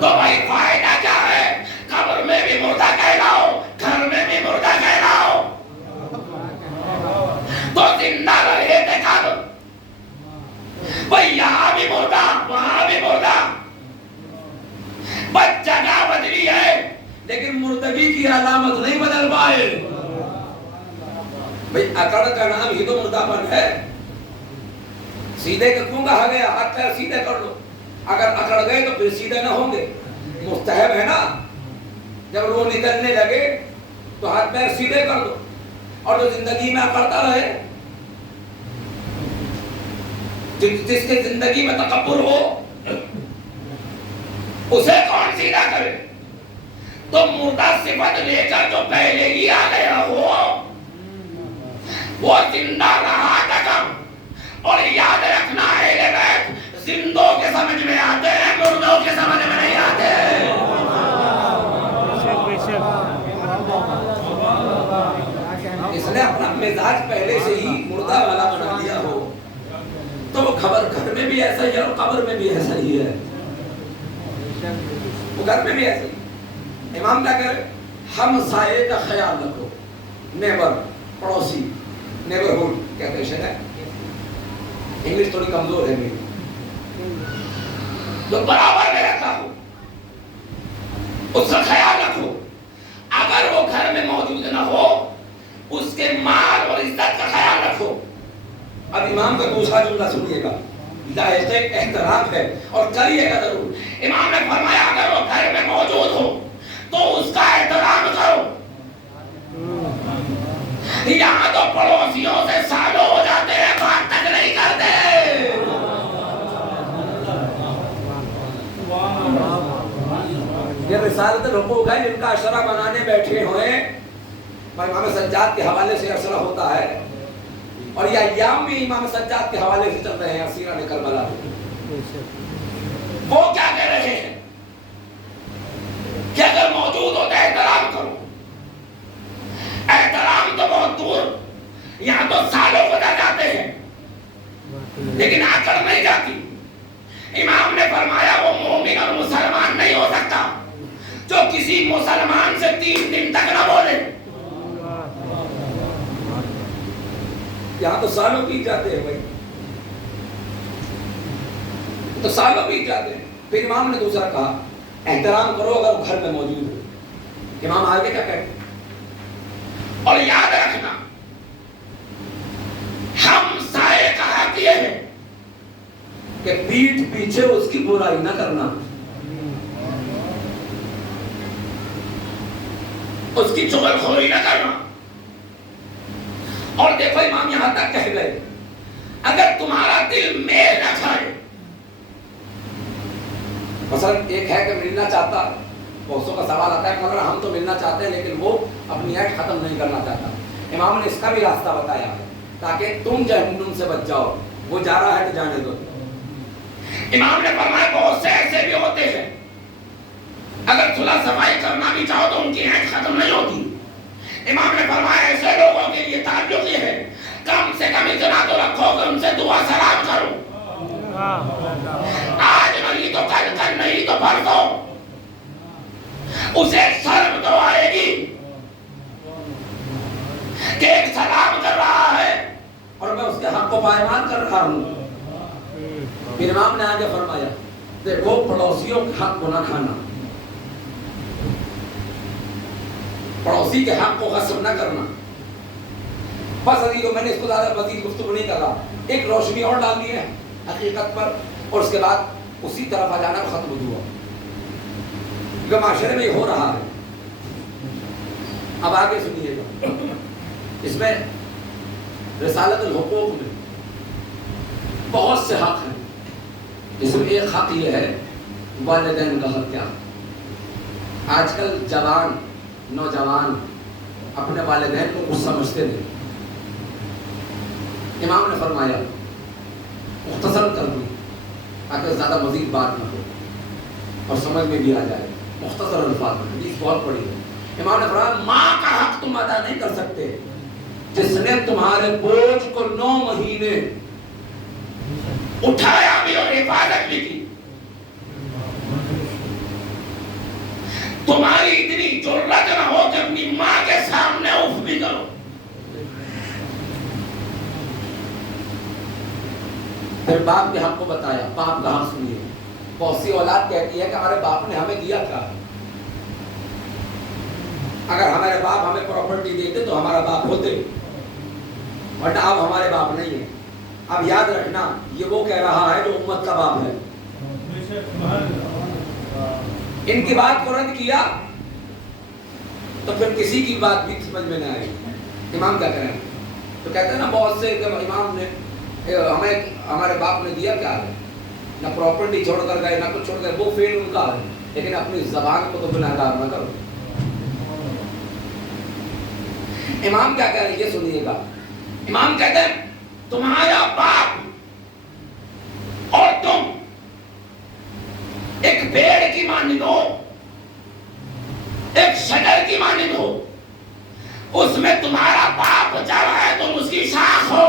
تو بھائی فائدہ کیا ہے؟ قبر میں بھی مردہ کہلاؤ، گھر میں بھی مردہ کہلاؤ، تو زندہ رہے دکھا دو۔ بھائی یہاں بھی مردہ وہاں بھی مردہ، بس جگہ بدلی ہے لیکن مردگی کی علامت نہیں بدل پائے۔ بھئی اکڑ کا نام ہی تو مردہ پن ہے۔ سیدھے کیوں کہا گیا؟ ہاتھ پیر سیدھے کر لو، اگر اکڑ گئے تو پھر سیدھے نہ ہوں گے۔ مستحب ہے نا، جب روح نکلنے لگے تو ہاتھ پیر سیدھے کر دو، اور جو زندگی میں اکڑتا رہے، جس کے زندگی میں تکبر ہو اسے کون سیدھا کرے؟ تو مردہ صفت لے کر جو پہلے ہی آ گیا ہو وہ زندہ رہا تک۔ اور یاد رکھنا اہل بیت زندوں کے سمجھ میں آتے ہیں، مردوں کے سمجھ میں نہیں آتے۔ اس نے اپنا مزاج پہلے سے ہی مردہ والا بنا لیا ہو تو وہ خبر گھر میں بھی ایسا ہی ہے اور قبر میں بھی ایسا ہی ہے، وہ گھر میں بھی ایسا ہی۔ امام کیا کہہ رہے؟ ہم سائے کا خیال رکھو، نیبر، پڑوسی، نیبرہوڈ کیا کہتے ہیں، انگلش تھوڑی کمزور ہے میری، جو برابر میں رہتا ہو اس کا خیال رکھو۔ اگر وہ گھر میں موجود نہ ہو اس کے مال اور عزت کا خیال رکھو۔ اب امام کا دوسرا جملہ سنیے گا، لائق احترام ہے اور کریے گا ضرور۔ امام نے فرمایا اگر وہ گھر میں موجود ہو تو اس کا احترام کرو۔ یہاں تو پڑوسیوں سے سالوں ہو جاتے ہیں، بات تک نہیں کرتے۔ یہ رسالت الحقوق ہے جن کا اشرہ بنانے بیٹھے ہوئے امام سجاد کے حوالے سے اشرہ ہوتا ہے، اور یہ ایام بھی امام سجاد کے حوالے سے چل رہے ہیں، سیرہ کربلا۔ وہ کیا کہہ رہے ہیں کہ اگر موجود ہو تو احترام کرو۔ احترام تو بہت دور، یہاں تو سالوں گزر جاتے ہیں لیکن آکڑ نہیں جاتی۔ امام نے فرمایا وہ مومن اور مسلمان نہیں ہو سکتا جو کسی مسلمان سے 3 دن تک نہ بولے۔ یہاں تو سالوں بیت جاتے ہیں بھائی، تو سالوں بیت جاتے ہیں۔ پھر امام نے دوسرا کہا احترام کرو اگر وہ گھر میں موجود ہو۔ امام آگے کیا کہتے؟ اور یاد رکھنا ہم سائے کا حق یہ ہے کہ پیٹھ پیچھے اس کی برائی نہ کرنا، اس کی چغل خوری نہ کرنا۔ اور دیکھو امام یہاں تک کہہ گئے اگر تمہارا دل میل نہ کھائے، مثلا ایک ہے کہ ملنا چاہتا، بہتوں کا سوال آتا ہے مگر ہم تو ملنا چاہتے ہیں لیکن وہ اپنی عہد ختم نہیں کرنا چاہتا، امام نے اس کا بھی راستہ بتایا ہے تاکہ تم جہنم سے بچ جاؤ، وہ جا رہا ہے تو جانے دو۔ امام نے فرمایا بہت سے ایسے بھی ہوتے ہیں اگر صلح صفائی کرنا بھی چاہو تو ان کی عہد ختم نہیں ہوتی۔ امام نے فرمایا ایسے لوگوں کے لیے تعلق یہ ہے کم سے کم اتنا تو رکھو کہ ان سے دعا سلام کرو، آج نہیں تو کل، کل نہیں تو پرسوں، اسے شرم تو آئے گی کہ ایک سلام کر رہا ہے اور میں اس کے حق کو پائمال کر رہا ہوں۔ پھر امام نے آگے فرمایا دیکھو پڑوسیوں کے حق کو نہ کھانا، پڑوسی کے حق کو غصب نہ کرنا. بس عزیزو میں نے اس کو زیادہ مزید گفتگو نہیں کر رہا، ایک روشنی اور ڈالنی ہے حقیقت پر اور اس کے بعد اسی طرف آ جانا ختم ہوا. کیونکہ معاشرے میں یہ ہو رہا ہے. اب آگے سنیے گا، اس میں رسالت الحقوق میں بہت سے حق ہیں. اس میں ایک حق یہ ہے والدین کا حق. کیا آج کل جوان نوجوان اپنے والدین کو کچھ سمجھتے نہیں. امام نے فرمایا، مختصر کر دوں تاکہ زیادہ مزید بات نہ ہو اور سمجھ میں بھی آ جائے، مختصر الفاظ میں، حدیث بہت بڑی ہے. امام نے فرمایا ماں کا حق تم ادا نہیں کر سکتے جس نے تمہارے بوجھ کو 9 مہینے اٹھایا بھی اور حفاظت بھی کی. تمہاری اتنی جرأت نہ ہو کہ اپنی ماں کے سامنے اف بھی کرو. پھر باپ کے حق کو بتایا. باپ کا حق سنیے. بہت سی اولاد کہتی ہے کہ ہمارے باپ نے ہمیں دیا کیا ہے. اگر ہمارے باپ ہمیں پراپرٹی دیتے تو ہمارا باپ ہوتے، ورنہ اب ہمارے باپ نہیں ہے. اب یاد رکھنا یہ وہ کہہ رہا ہے جو امت کا باپ ہے. ان کی بات کو رد کیا تو پھر کسی کی بات بھی سمجھ میں نہ آئے. امام کیا کریں؟ تو کہتے ہیں نا بہت سے امام نے ہمیں ہمارے باپ نے دیا کیا ہے، نہ پراپرٹی چھوڑ کر گئے نہ کچھ چھوڑ گئے. وہ فیل ان کا ہے، لیکن اپنی زبان کو تو گناہگار نہ کرو. امام کیا کہہ رہے ہیں یہ سنیے گا. امام کہتے ہیں تمہارا باپ اور تم ایک پیڑ کی مانند ہو، ایک شجر کی مانند ہو. اس میں تمہارا باپ جڑ ہے، تم اس کی شاخ ہو.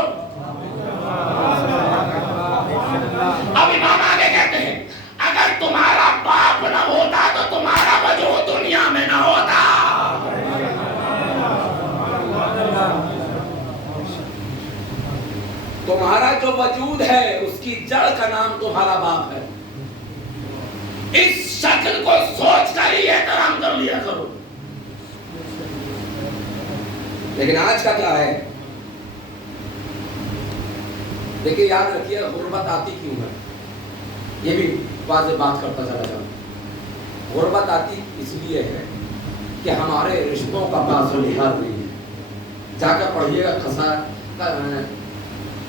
اب امام آگے کہتے ہیں اگر تمہارا باپ نہ ہوتا تو تمہارا وجود دنیا میں نہ ہوتا. تمہارا جو وجود ہے اس کی جڑ کا نام تمہارا باپ ہے. اس شکل کو سوچ کر ہی احترام کر لیا کرو. لیکن آج کا کیا ہے؟ دیکھیں یاد رکھیے غربت آتی کیوں ہے، یہ بھی واضح بات کرتا چلا جاؤں. غربت آتی اس لیے ہے کہ ہمارے رشتوں کا باز و لحاظ نہیں ہے. جا کر پڑھیے گا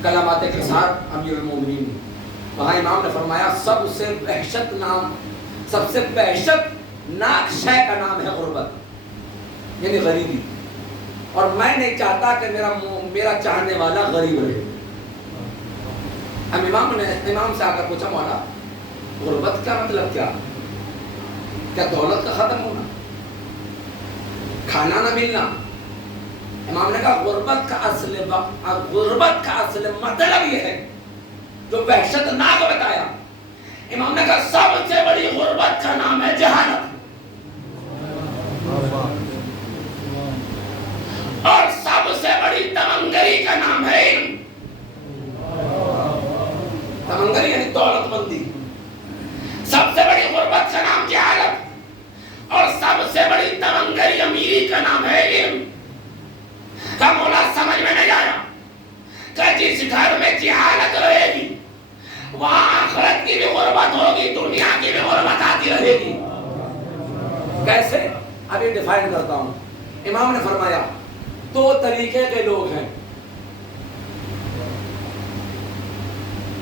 کلمات قصار امیر المومنین، وہاں امام نے فرمایا سب سے وحشت ناک شے کا نام ہے غربت، یعنی غریبی. اور میں نہیں چاہتا کہ میرا چاہنے والا غریب رہے. اب امام سے آ کر پوچھا مولا غربت کا مطلب کیا دولت کا ختم ہونا، کھانا نہ ملنا؟ امام نے کہا غربت کا اصل مطلب یہ ہے جو وحشت ناک بتایا. امام نے کہا سب سے بڑی غربت کا نام ہے جہالت، اور سب سے بڑی تمنگری کا نام ہے علم. تمنگری یعنی دولت مندی. سب سے بڑی غربت کا نام جہالت اور سب سے بڑی تمنگری امیری کا نام ہے علم. کا مولا سمجھ میں نہیں آیا کہ جس گھر میں جہالت رہے گی وہاں آخرت کی بھی غربت ہوگی، دنیا کی بھی غربت آتی رہے گی. کیسے؟ اب یہ ڈیفائن کرتا ہوں. امام نے فرمایا 2 طریقے کے لوگ ہیں.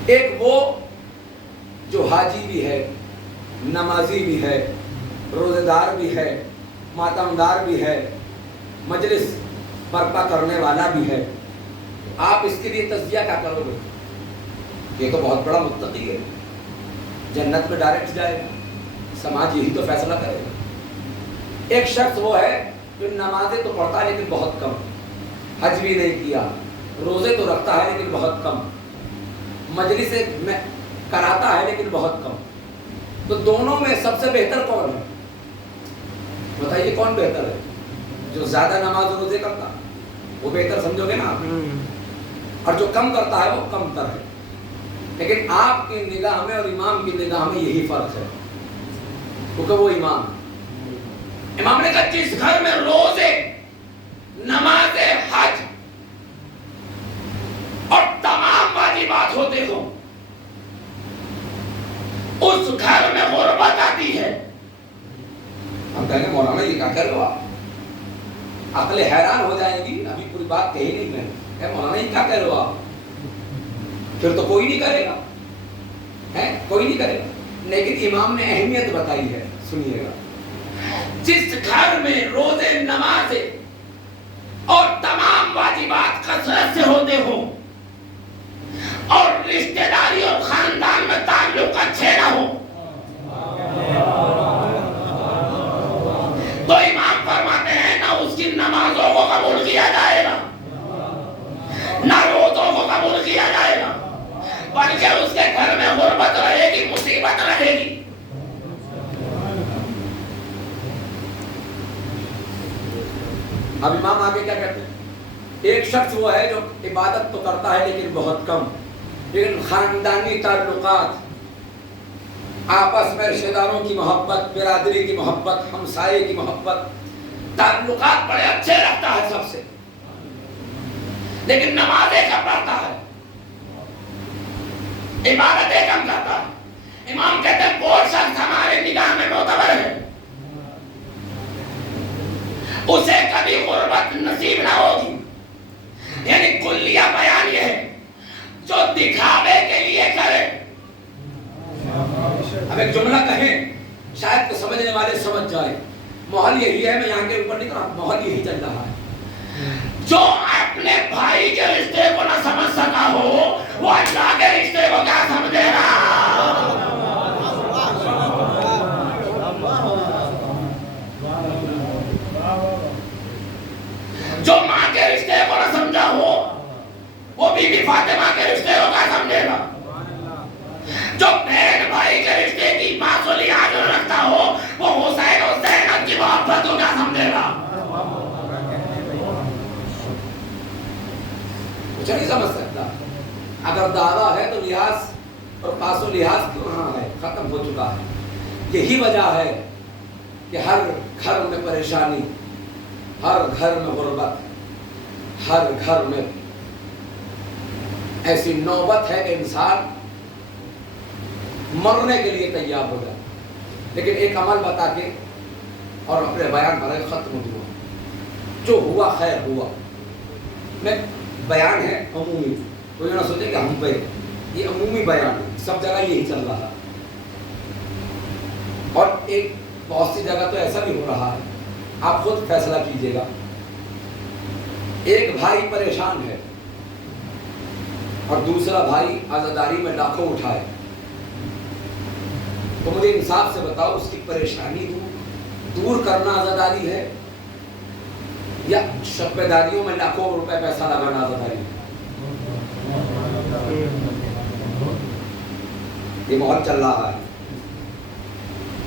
ایک وہ جو حاجی بھی ہے، نمازی بھی ہے، روزہ دار بھی ہے، ماتمدار بھی ہے، مجلس برپا کرنے والا بھی ہے. آپ اس کے لیے تجزیہ کیا کرو گے؟ یہ تو بہت بڑا متقی ہے، جنت میں ڈائریکٹ جائے گا. سماج یہی تو فیصلہ کرے گا. ایک شخص وہ ہے جو نمازیں تو پڑھتا ہے لیکن بہت کم، حج بھی نہیں کیا، روزے تو رکھتا ہے لیکن بہت کم، مجلس میں کراتا ہے لیکن بہت کم. تو دونوں میں سب سے بہتر کون ہے؟ بتائیے کون بہتر ہے؟ جو زیادہ نماز و روزے کرتا وہ بہتر سمجھو گے نا آپ. اور جو کم کرتا ہے وہ کم تر ہے. لیکن آپ کی نگاہ میں اور امام کی نگاہ میں یہی فرق ہے، کیونکہ وہ امام نے کہا جس گھر میں روزے، نماز، حج اور تمام واجبات ہوتے ہوں، اس گھر میں غربت آتی ہے۔ ہم کہیں گے مولانا یہ کیا کر رہے ہو آپ؟ عقل حیران ہو جائے گی، ابھی پوری بات کہی نہیں میں نے، مولانا یہ کیا کر رہے ہو آپ؟ پھر تو کوئی نہیں کرے گا، کوئی نہیں کرے گا۔ لیکن امام نے اہمیت بتائی ہے، سنیے گا، جس گھر میں روزے، نماز اور تمام واجبات کثرت سے ہوتے ہوں اور رشتہ داری اور خاندان میں تعلق اچھے نہ ہو، تو امام فرماتے ہیں نہ اس کی نمازوں کو قبول کیا جائے گا، نہ روزوں کو قبول کیا جائے گا، بلکہ اس کے گھر میں غربت رہے گی، مصیبت رہے گی۔ اب امام آگے کیا کہتے ہیں؟ ایک شخص وہ ہے جو عبادت تو کرتا ہے لیکن بہت کم، لیکن خاندانی تعلقات، آپس میں رشتہ داروں کی محبت، برادری کی محبت، ہمسائے کی محبت، تعلقات بڑے اچھے رکھتا ہے سب سے، لیکن نمازیں کم پڑھتا ہے، عبادتیں کم کرتا ہے۔ امام کہتے ہیں وہ شخص ہمارے نگاہ میں معتبر ہے، اسے کبھی غربت نصیب نہ ہوگی۔ یعنی کلیہ بیان یہ ہے جو دکھاوے کے لیے کرے۔ اب ایک جملہ کہیں شاید کہ سمجھنے والے سمجھ جائے، ماحول یہی ہے، میں یہاں کے اوپر نہیں کہا، ماحول یہی چل رہا ہے۔ جو اپنے بھائی کے رشتے کو نہ سمجھ سکا ہو، وہ اللہ کے رشتے کو کیا سمجھے گا؟ جو ماں کے رشتے کو نہ سمجھا ہو، وہ بی بی فاطمہ کے رشتے کو کیا سمجھے گا؟ جو بہن بھائی کے رشتے کی معصولیت رکھتا ہو، وہ حسین اور زینب کی محبت کو کیا سمجھے گا؟ کچھ نہیں سمجھ سکتا۔ اگر دعویٰ ہے تو لحاظ اور پاس و لحاظ کہاں ہے؟ ختم ہو چکا ہے۔ یہی وجہ ہے کہ ہر گھر میں پریشانی، ہر گھر میں غربت، ہر گھر میں ایسی نوبت ہے کہ انسان مرنے کے لیے تیار ہو جائے۔ لیکن ایک عمل بتا کے اور اپنے بیان بھرے ختم ہوا، جو ہوا خیر ہوا۔ میں بیان ہے عمومی، کوئی نہ سوچے کہ ہم پہ، یہ عمومی بیان ہے، سب جگہ یہی چل رہا ہے۔ اور ایک بہت سی جگہ تو ایسا بھی ہو رہا ہے، آپ خود فیصلہ کیجئے گا۔ ایک بھائی پریشان ہے اور دوسرا بھائی عزاداری میں لاکھوں اٹھائے، تو مجھے انصاف سے بتاؤ اس کی پریشانی دور کرنا عزاداری ہے یا شبِ داریوں میں لاکھوں روپے پیسہ لگانا عزاداری ہے؟ یہ ماحول چل رہا ہے۔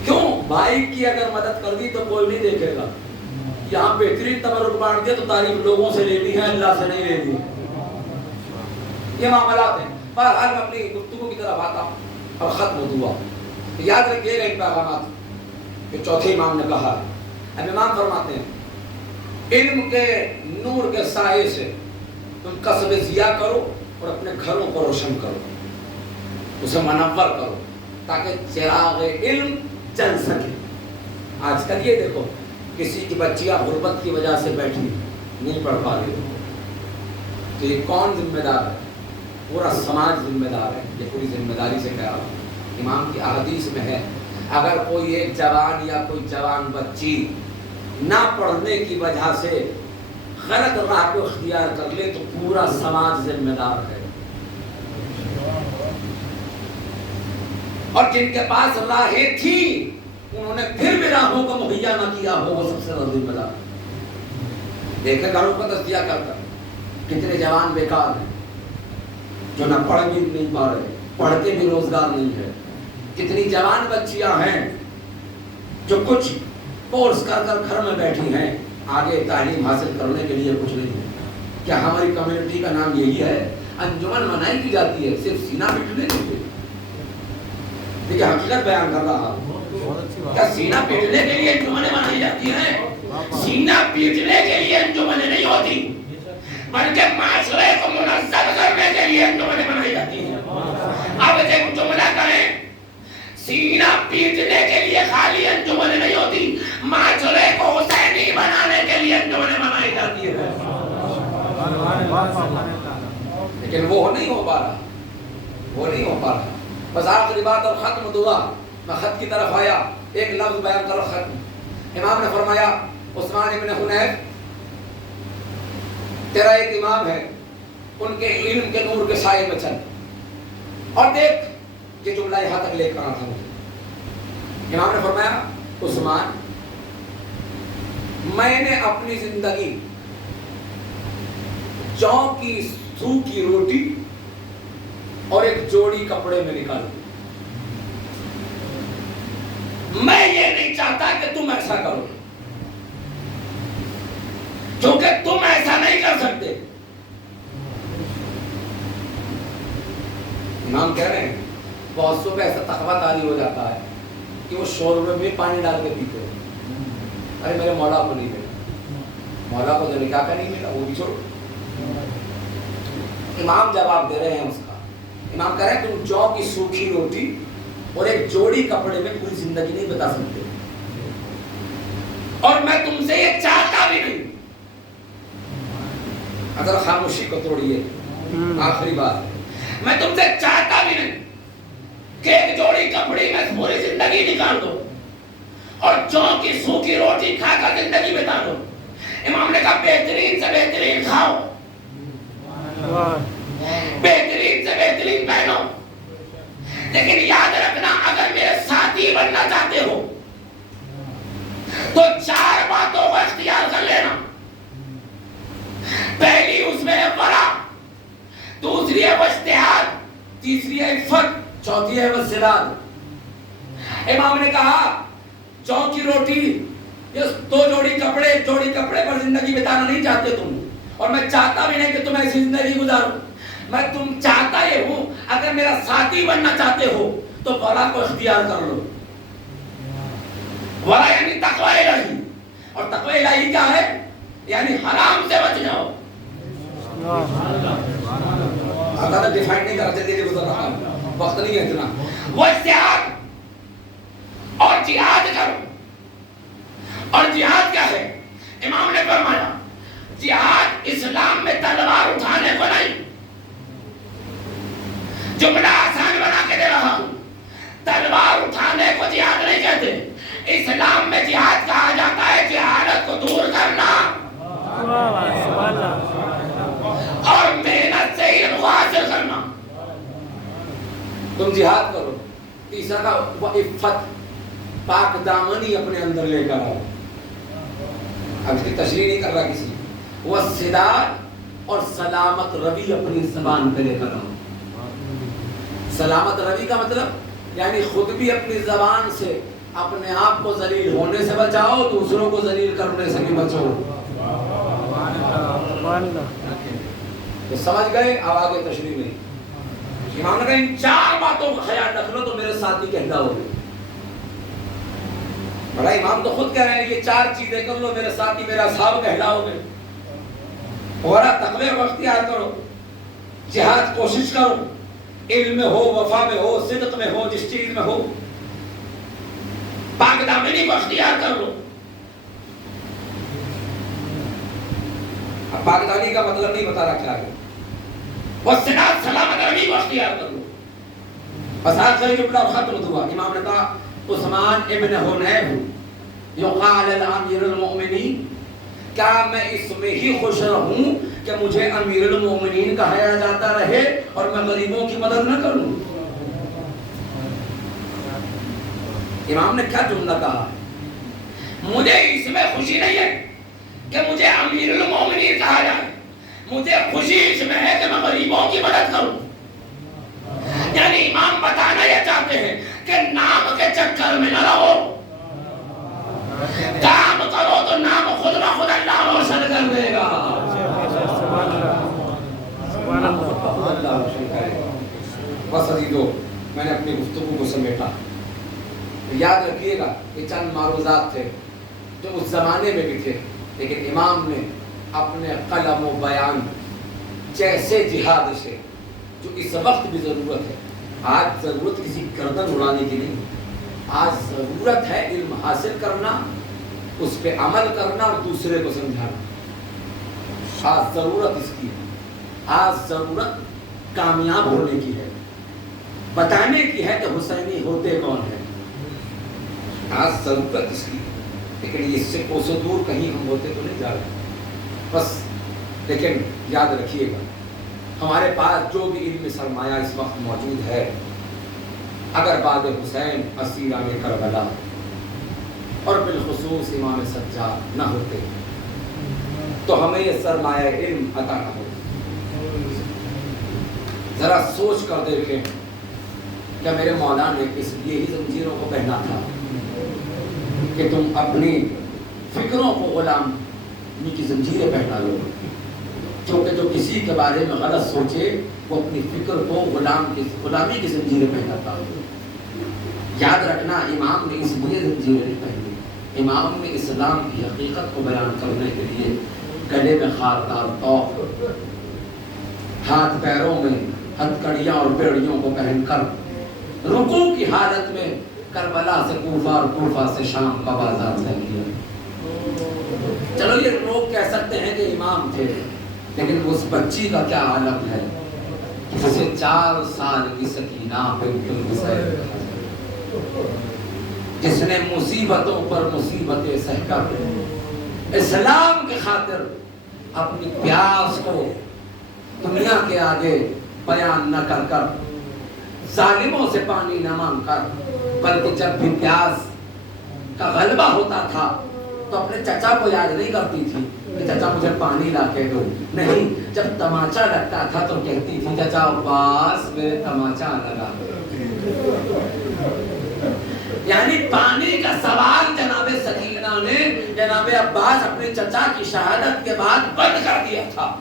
کیوں؟ بھائی کی اگر مدد کر دی تو کوئی نہیں دیکھے گا، یہاں بہترین تبرک بانٹ دیا تو تعریف لوگوں سے لے لی ہے، اللہ سے نہیں لے لی۔ یہ معاملات ہیں۔ بہرحال میں اپنی گفتگو کی طرف آتا ہوں اور ختم ہوا۔ یاد رکھیے گا ان پیغامات کہ چوتھے امام نے کہا ہے۔ اب امام فرماتے ہیں علم کے نور کے سائے سے تم کسب ضیاء کرو اور اپنے گھروں کو روشن کرو، اسے منور کرو تاکہ چراغ علم جل سکے۔ آج کل یہ دیکھو کسی کی بچیاں غربت کی وجہ سے بیٹھی نہیں پڑھ پا رہی، تو یہ کون ذمہ دار ہے؟ پورا سماج ذمہ دار ہے۔ یہ پوری ذمہ داری سے کہہ رہا ہوں۔ امام کی احادیث میں ہے اگر کوئی ایک جوان یا کوئی جوان بچی نہ پڑھنے کی وجہ سے غلط راہ کو اختیار کر لے تو پورا سماج ذمہ دار ہے، اور جن کے پاس راہیں تھیں انہوں نے پھر بھی راہوں کو مہیا نہ کیا ہو، وہ سب سے زیادہ ذمہ دار ہے۔ دیکھیں گھروں کا تجزیہ کرتا کتنے جوان بیکار ہیں جو نہ پڑھ بھی نہیں پا رہے، پڑھ کے بھی روزگار نہیں ہے۔ کتنی جوان بچیاں ہیں جو کچھ کورس کر کر گھر میں بیٹھی ہیں، آگے تعلیم حاصل کرنے کے لیے کچھ نہیں ہے۔ کیا ہماری کمیونٹی کا نام یہی ہے؟ انجمن منائی کی جاتی ہے صرف سینہ پیٹنے کے لیے. دیکھیے حقیقت بیان کر رہا ہوں. کیا سینہ پیٹنے کے لیے انجمنیں منائی جاتی ہیں؟ سینہ پیٹنے کے لیے انجمنیں نہیں ہوتی بلکہ معاشرے کو منظم کرنے کے لیے انجمنیں منائی جاتی ہیں. اب ایک جملہ کریں, سینہ پیٹنے کے لیے خالی انجمنیں نہیں ہوتی, معاشرے کو حسینی بنانے کے لیے انجمنیں منائی جاتی ہے. لیکن وہ نہیں ہو پا رہا, وہ نہیں ہو پا رہا. بس آخری بات اور ختم دعا. میں خط کی طرف آیا, ایک لفظ بیان کرو ختم. امام نے فرمایا عثمان ابن حنیف تیرا ایک امام ہے, ان کے علم کے نور کے سائے میں چل. اور دیکھ یہ جملہ یہاں تک لے کر آنا تھا مجھے. امام نے فرمایا عثمان, میں نے اپنی زندگی جو کی سوکھی روٹی اور ایک جوڑی کپڑے میں نکالی. میں یہ نہیں چاہتا کہ تم ایسا کرو, کیونکہ تم ایسا نہیں کر سکتے. امام کہہ رہے ہیں بہت سو پہ ایسا تقویٰ طاری ہو جاتا ہے کہ وہ شوربے میں پانی ڈال کے پیتے ہیں. ارے میرے مولا کو نہیں ملا, مولا کو جو نکاح کا نہیں ملا وہ بھی چھوڑو. امام جواب دے رہے ہیں اس کا. امام کہہ رہے ہیں تم جو کی سوکھی روٹی اور ایک جوڑی کپڑے میں پوری زندگی نہیں بتا سکتے, اور میں تم سے یہ چاہتا بھی نہیں. اگر خاموشی کو توڑیے, آخری بات, میں تم سے چاہتا بھی نہیں کہ ایک جوڑی کپڑے میں پوری زندگی نکال دو اور جو کی سوکھی روٹی کھا کر زندگی بتا دو. امام نے کہا بہترین سے بہترین کھاؤ, بہترین سے بہترین پہنو, لیکن یاد رکھنا اگر میرے ساتھی بننا چاہتے ہو تو 4 باتوں کو اختیار کر لینا. پہلی اس میں ہے ورع, دوسری ہے اجتہاد, تیسری ہے عفت, چوتھی ہے وسداد. امام نے کہا جو کی روٹی یہ 2 جوڑی کپڑے پر زندگی بتانا نہیں چاہتے تم, اور میں چاہتا بھی نہیں کہ تم ایسی زندگی گزارو. میں تم چاہتا یہ ہوں اگر میرا ساتھی بننا چاہتے ہو تو ورع کو اختیار کر لو. ورع یعنی تقوی الہی, اور تقوی الہی کیا ہے؟ یعنی حرام سے بچ جاؤ. زیادہ ڈیفائن نہیں کرتے, دے گزر رہا ہے, وقت نہیں ہے اتنا. وہ اجتہاد اور جہاد کرو. اور جہاد کیا ہے؟ امام نے فرمایا جہاد اسلام میں تلوار اٹھانے کو نہیں. جملہ آسان بنا کے دے رہا ہوں, تلوار اٹھانے کو جہاد نہیں کہتے. اسلام میں جہاد کہا جاتا ہے جہالت کو دور کرنا اور محنت سے علم کو حاصل کرنا. تم جہاد کرو. تیسرا کا عفت, پاک دامنی اپنے اندر لے کر آؤ. اب اس کی تشریح نہیں کر رہا کسی. وہ سداد اور سلامت روی اپنی زبان پہ لے کر آؤ. سلامت روی کا مطلب یعنی خود بھی اپنی زبان سے اپنے آپ کو ذلیل ہونے سے بچاؤ, دوسروں کو ذلیل کرنے سے بھی بچو. تو سمجھ گئے, اب آگے تشریح میں امام نے کہا ان 4 باتوں کا خیال رکھ لو تو میرے ساتھی کہتا ہوگے. بڑا امام تو خود کہہ رہے ہیں یہ 4 چیزیں کر لو میرے ساتھی میرا اصحاب کہلاؤ گے. اور تقوی کو اختیار کرو, جہاد کوشش کرو, علم میں ہو, وفا میں ہو, صدق میں ہو, جس چیز میں ہو, پاک دامنی کو اختیار کر لو. اب پاک دامنی کا مطلب نہیں بتا رہا کیا ہے. وسداد سلامت روی کو اختیار کر لو. بس آخری جملہ ختم ہوا. امام نے کہا عثمان ابن حنیف یقال الامیر المؤمنین, کیا میں اس میں ہی خوش رہوں کہ مجھے امیر المؤمنین کہا جاتا رہے اور میں غریبوں کی مدد نہ کروں؟ امام نے کیا جملہ کہا ہے؟ مجھے اس میں خوشی نہیں ہے کہ مجھے امیر المؤمنین کہا جائے, مجھے خوشی اس میں ہے کہ میں غریبوں کی مدد کروں. یعنی امام بتانا یہ چاہتے ہیں کہ نام کے چکر میں نہ رہو, کام کرو تو نام خود بخود اللہ روشن کر دے گا. بس عزیزو میں نے اپنی گفتگو کو سمیٹا. یاد رکھیے گا کہ چند معروضات تھے جو اس زمانے میں بھی تھے، لیکن امام نے اپنے قلم و بیان جیسے جہاد سے، جو اس وقت بھی ضرورت ہے. آج ضرورت کسی گردن اڑانے کی نہیں، آج ضرورت ہے علم حاصل کرنا، اس پہ عمل کرنا اور دوسرے کو سمجھانا. آج ضرورت اس کی ہے، آج ضرورت کامیاب ہونے کی ہے، بتانے کی ہے کہ حسینی ہوتے کون ہیں. آج ضرورت اس کی، لیکن اس سے کوسوں دور کہیں ہم ہوتے تو نہیں جا رہے بس. لیکن یاد رکھیے گا ہمارے پاس جو بھی علم سرمایہ اس وقت موجود ہے، اگر بعد حسین اسیران کربلا اور بالخصوص امام سجاد نہ ہوتے تو ہمیں یہ سرمایہ علم عطا نہ ہوتا. ذرا سوچ کر دیکھیں کہ میرے مولا نے اس لیے ہی زنجیروں کو پہنا تھا کہ تم اپنی فکروں کو غلامی کی زنجیریں پہنا لو. کیونکہ جو کسی کے بارے میں غلط سوچے وہ اپنی فکر کو غلامی کی زنجیریں پہناتا ہے. یاد رکھنا امام نے اس لیے زنجیریں نہیں پہنی، امام نے اسلام کی حقیقت کو بیان کرنے کے لیے گلے میں خاردار طوق، ہاتھ پیروں میں ہتھکڑیاں اور بیڑیوں کو پہن کر رکوع کی حالت میں کربلا سے کوفہ اور کوفہ سے شام کا بازار طے کیا. چلو یہ لوگ کہہ سکتے ہیں کہ امام تھے، لیکن اس بچی کا کیا عالم ہے جسے 4 سال کی سکینہ بنت الحسین، جس نے مصیبتوں پر مصیبتیں سہ کر اسلام کی خاطر اپنی پیاس کو دنیا کے آگے بیان نہ کر کر، ظالموں سے پانی نہ مانگ کر، بلکہ جب بھی پیاس کا غلبہ ہوتا تھا تو اپنے چچا کو یاد نہیں کرتی تھی کہ چچا مجھے پانی لا کے دو، نہیں، جب تماچا لگتا تھا تو کہتی تھی چچا عباس میرے تماچا لگا. یعنی پانی کا سوال جناب سکینہ نے جناب عباس اپنے چچا کی شہادت کے بعد بند کر دیا تھا.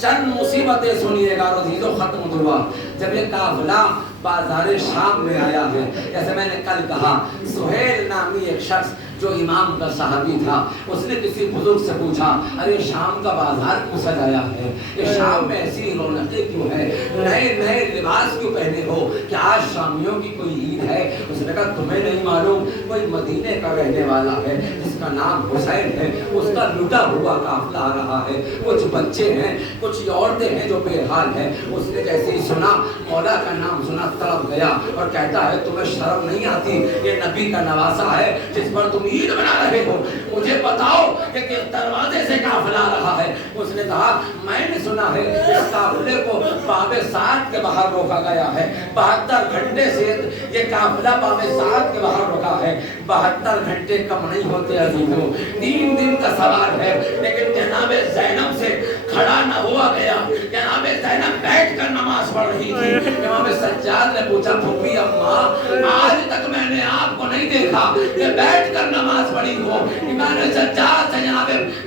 چند مصیبتیں سنیے گا عزیزو ختم ہوا. جب یہ قافلہ بازار شام میں آیا ہے، جیسے میں نے کل کہا، سہیل نامی ایک شخص جو امام کا صحابی تھا، اس نے کسی بزرگ سے پوچھا ارے شام کا بازار کیوں سجایا ہے، یہ شام میں ایسی رونقیں کیوں ہے، نئے نئے لباس کیوں پہنے ہو، کہ آج شامیوں کی کوئی عید ہے؟ اس نے کہا تمہیں نہیں معلوم، کوئی مدینے کا رہنے والا ہے جس کا نام حسین ہے، اس کا لٹا ہوا قافلہ آ رہا ہے، کچھ بچے ہیں، کچھ عورتیں ہیں جو بے حال ہیں. اس نے جیسے ہی سنا مولا کا نام سنا تڑپ گیا اور کہتا ہے تمہیں شرم نہیں آتی؟ یہ نبی کا نواسا ہے جس پر تم عید بنا رہے ہو، مجھے بتاؤ کہ کس دروازے سے قافلہ آ رہا ہے. اس نے کہا میں نے سنا ہے اس قافلے کو باب سعد کے باہر روکا گیا ہے، 72 گھنٹے سے یہ قافلہ باب سعد کے باہر روکا ہے. 72 گھنٹے کم نہیں ہوتے عزیزوں، 3 دن کا سوال ہے. لیکن جناب زینب سے کھڑا نہ ہوا گیا. جناب زینب بیٹھ کر نماز پڑھ رہی تھی. امام سجاد نے پوچھا پھوپھی اماں آج تک میں نے آپ کو نہیں دیکھا کہ بیٹھ کر نماز پڑھی ہو. امام سجاد سے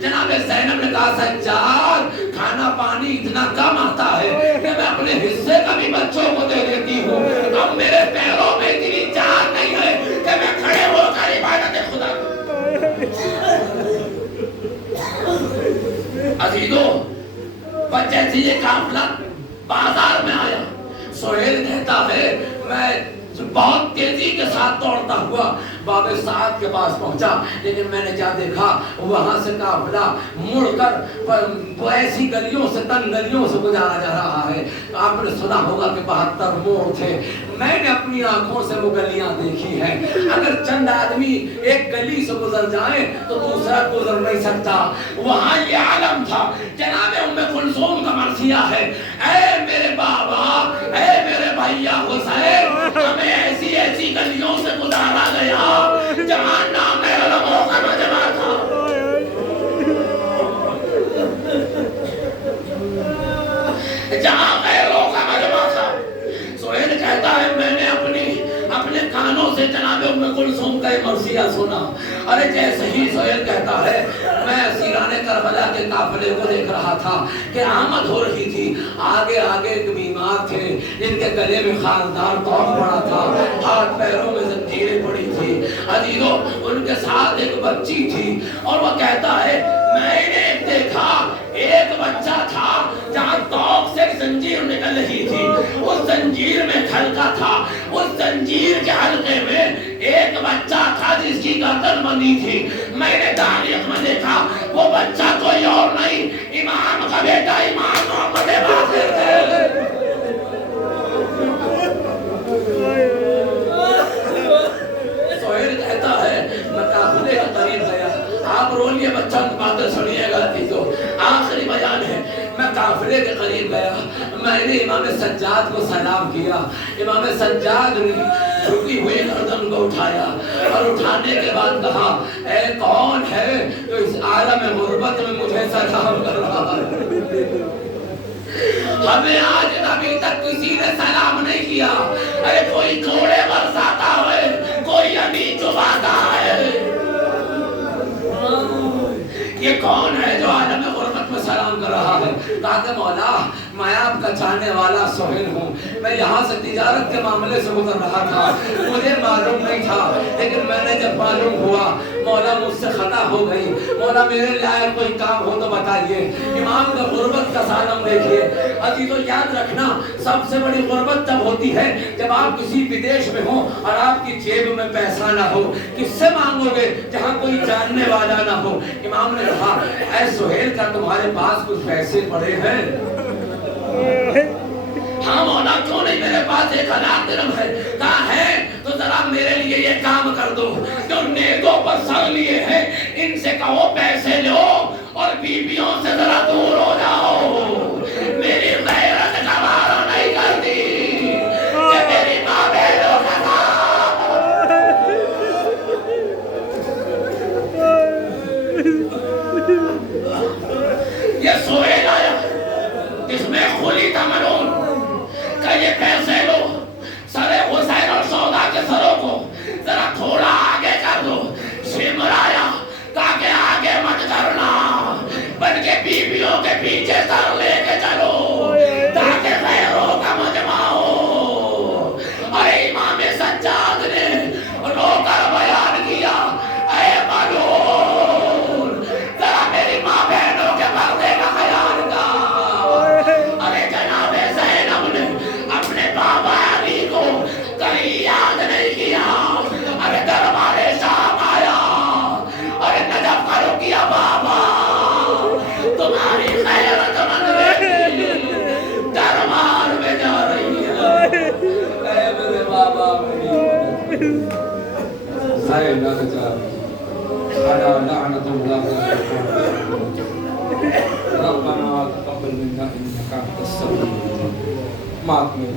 جناب زینب نے کہا سجاد کھانا پانی اتنا کم آتا ہے کہ میں اپنے حصے کا بھی بچوں کو دے دیتی ہوں. اب میرے پیروں میں اتنی جان نہیں ہے کہ میں کھڑے ہو کر عبادت خدا. عزیزو جیسے یہ قافلہ بازار میں آیا، سہیل کہتا ہے میں بہت تیزی کے ساتھ دوڑتا ہوا باب سعد کے پاس پہنچا، لیکن میں نے کیا دیکھا وہاں سے قافلہ مڑ کر ایسی گلیوں سے تنگ گلیوں سے گزارا جا رہا ہے. آپ نے سنا ہوگا کہ 72 موڑ تھے. میں نے اپنی آنکھوں سے وہ گلیاں دیکھی ہیں. اگر چند آدمی ایک گلی سے گزر جائیں تو دوسرا گزر نہیں سکتا. وہاں یہ عالم تھا. جناب ام کلثوم کا مرثیہ ہے اے میرے بابا اے میرے بھیا حسین ہمیں ایسی ایسی گلیوں سے گزارا گیا جہاں نام علموں کا مجمع تھا. جہاں غیروں کا مجمع تھا. سہیل کہتا ہے میں نے اپنے کانوں سے جناب ام کلثوم کا مرثیہ سنا. ارے جیسے ہی سہیل کہتا ہے میں اسیران کربلا کے قافلے کو دیکھ رہا تھا کہ آمد ہو رہی تھی. آگے آگے ایک بیمار تھے جن کے گلے میں خاردار توق پڑا تھا, ہاتھ پیروں میں زنجیریں پڑی تھی. عزیزو ان کے ساتھ ایک بچی تھی اور وہ کہتا ہے میں نے دیکھا ایک بچہ تھا جہاں توق سے زنجیر نکل رہی تھی, اس زنجیر میں حلقہ تھا, اس زنجیر کے حلقے میں ایک بچہ تھا جس کی گردن بندھی تھی. میں نے تاریخ میں دیکھا وہ بچہ کوئی اور نہیں, امام کا بیٹا امام محمد باقر ہے. سہیل کہتا ہے میں قافلے کے قریب گیا, آپ رولیے بچہ باتیں سنیے گا تو آخری بیان ہے. میں قافلے کے قریب گیا, میں نے امام سجاد کو سلام کیا. امام سجاد نے جھکی ہوئی گردن کو اٹھایا اور اٹھانے کے بعد کہا اے کون ہے جو اس عالم غربت میں مجھے سلام کر رہا ہے؟ ہمیں آج ابھی تک کسی نے سلام نہیں کیا. ارے کوئی گھوڑے برساتا ہے, کوئی ابھی چباتا ہے. یہ کون ہے جو عالم غربت میں سلام کر رہا ہے؟ کہا کہ مولا میں آپ کا چاہنے والا سہیل ہوں, میں یہاں سے تجارت کے معاملے سے گزر رہا تھا, مجھے معلوم نہیں تھا, لیکن میں نے جب معلوم ہوا مولا مجھ سے خطا ہو گئی, مولا میرے لائق کوئی کام ہو تو بتائیے. امام کا غربت کا سالم دیکھیے. عزیزو یاد رکھنا سب سے بڑی غربت تب ہوتی ہے جب آپ کسی بدیش میں ہوں اور آپ کی جیب میں پیسہ نہ ہو. کس سے مانگو گے جہاں کوئی جاننے والا نہ ہو؟ امام نے کہا اے سہیل کیا تمہارے پاس کچھ پیسے پڑے ہیں؟ ہاں مولا کیوں نہیں, میرے پاس 1000 درہم ہے. کہا ہے تو ذرا میرے لیے یہ کام کر دو, جو نیکوں پر سر لیے ہیں ان سے کہو پیسے لو اور بیویوں سے ذرا دور ہو جاؤ. میری غیرت گوارا نہیں کرتی کہ میری ماں بہنوں کا یہ سہیل آیا جس میں خلی تھا منون کہ یہ پیسے لو, سر حسین اور سودا کے سروں کو ذرا تھوڑا آگے کر دو. سمر آیا کہا کہ آگے مت کرنا, بلکہ بیویوں کے پیچھے سر لے کے چلو تاکہ غیروں کا مجمع ہو. اور امام سجاد نے رو کر بیان کیا اے ملعون ذرا میری ماں بہنوں کے پردے کا خیال کر. ارے جناب زینب نے اپنے بابا علی کو کہیں یاد نہیں کیا. ارے دربار شام آیا, ارے نجف کا رکیا بابا تمہاری خیرت مند بیٹی دربار میں جا رہی ہے. اے میرے بابا میری زینب جان على لعنة الله ربنا تقبل منا إنك أنت السميع العليم. مات میں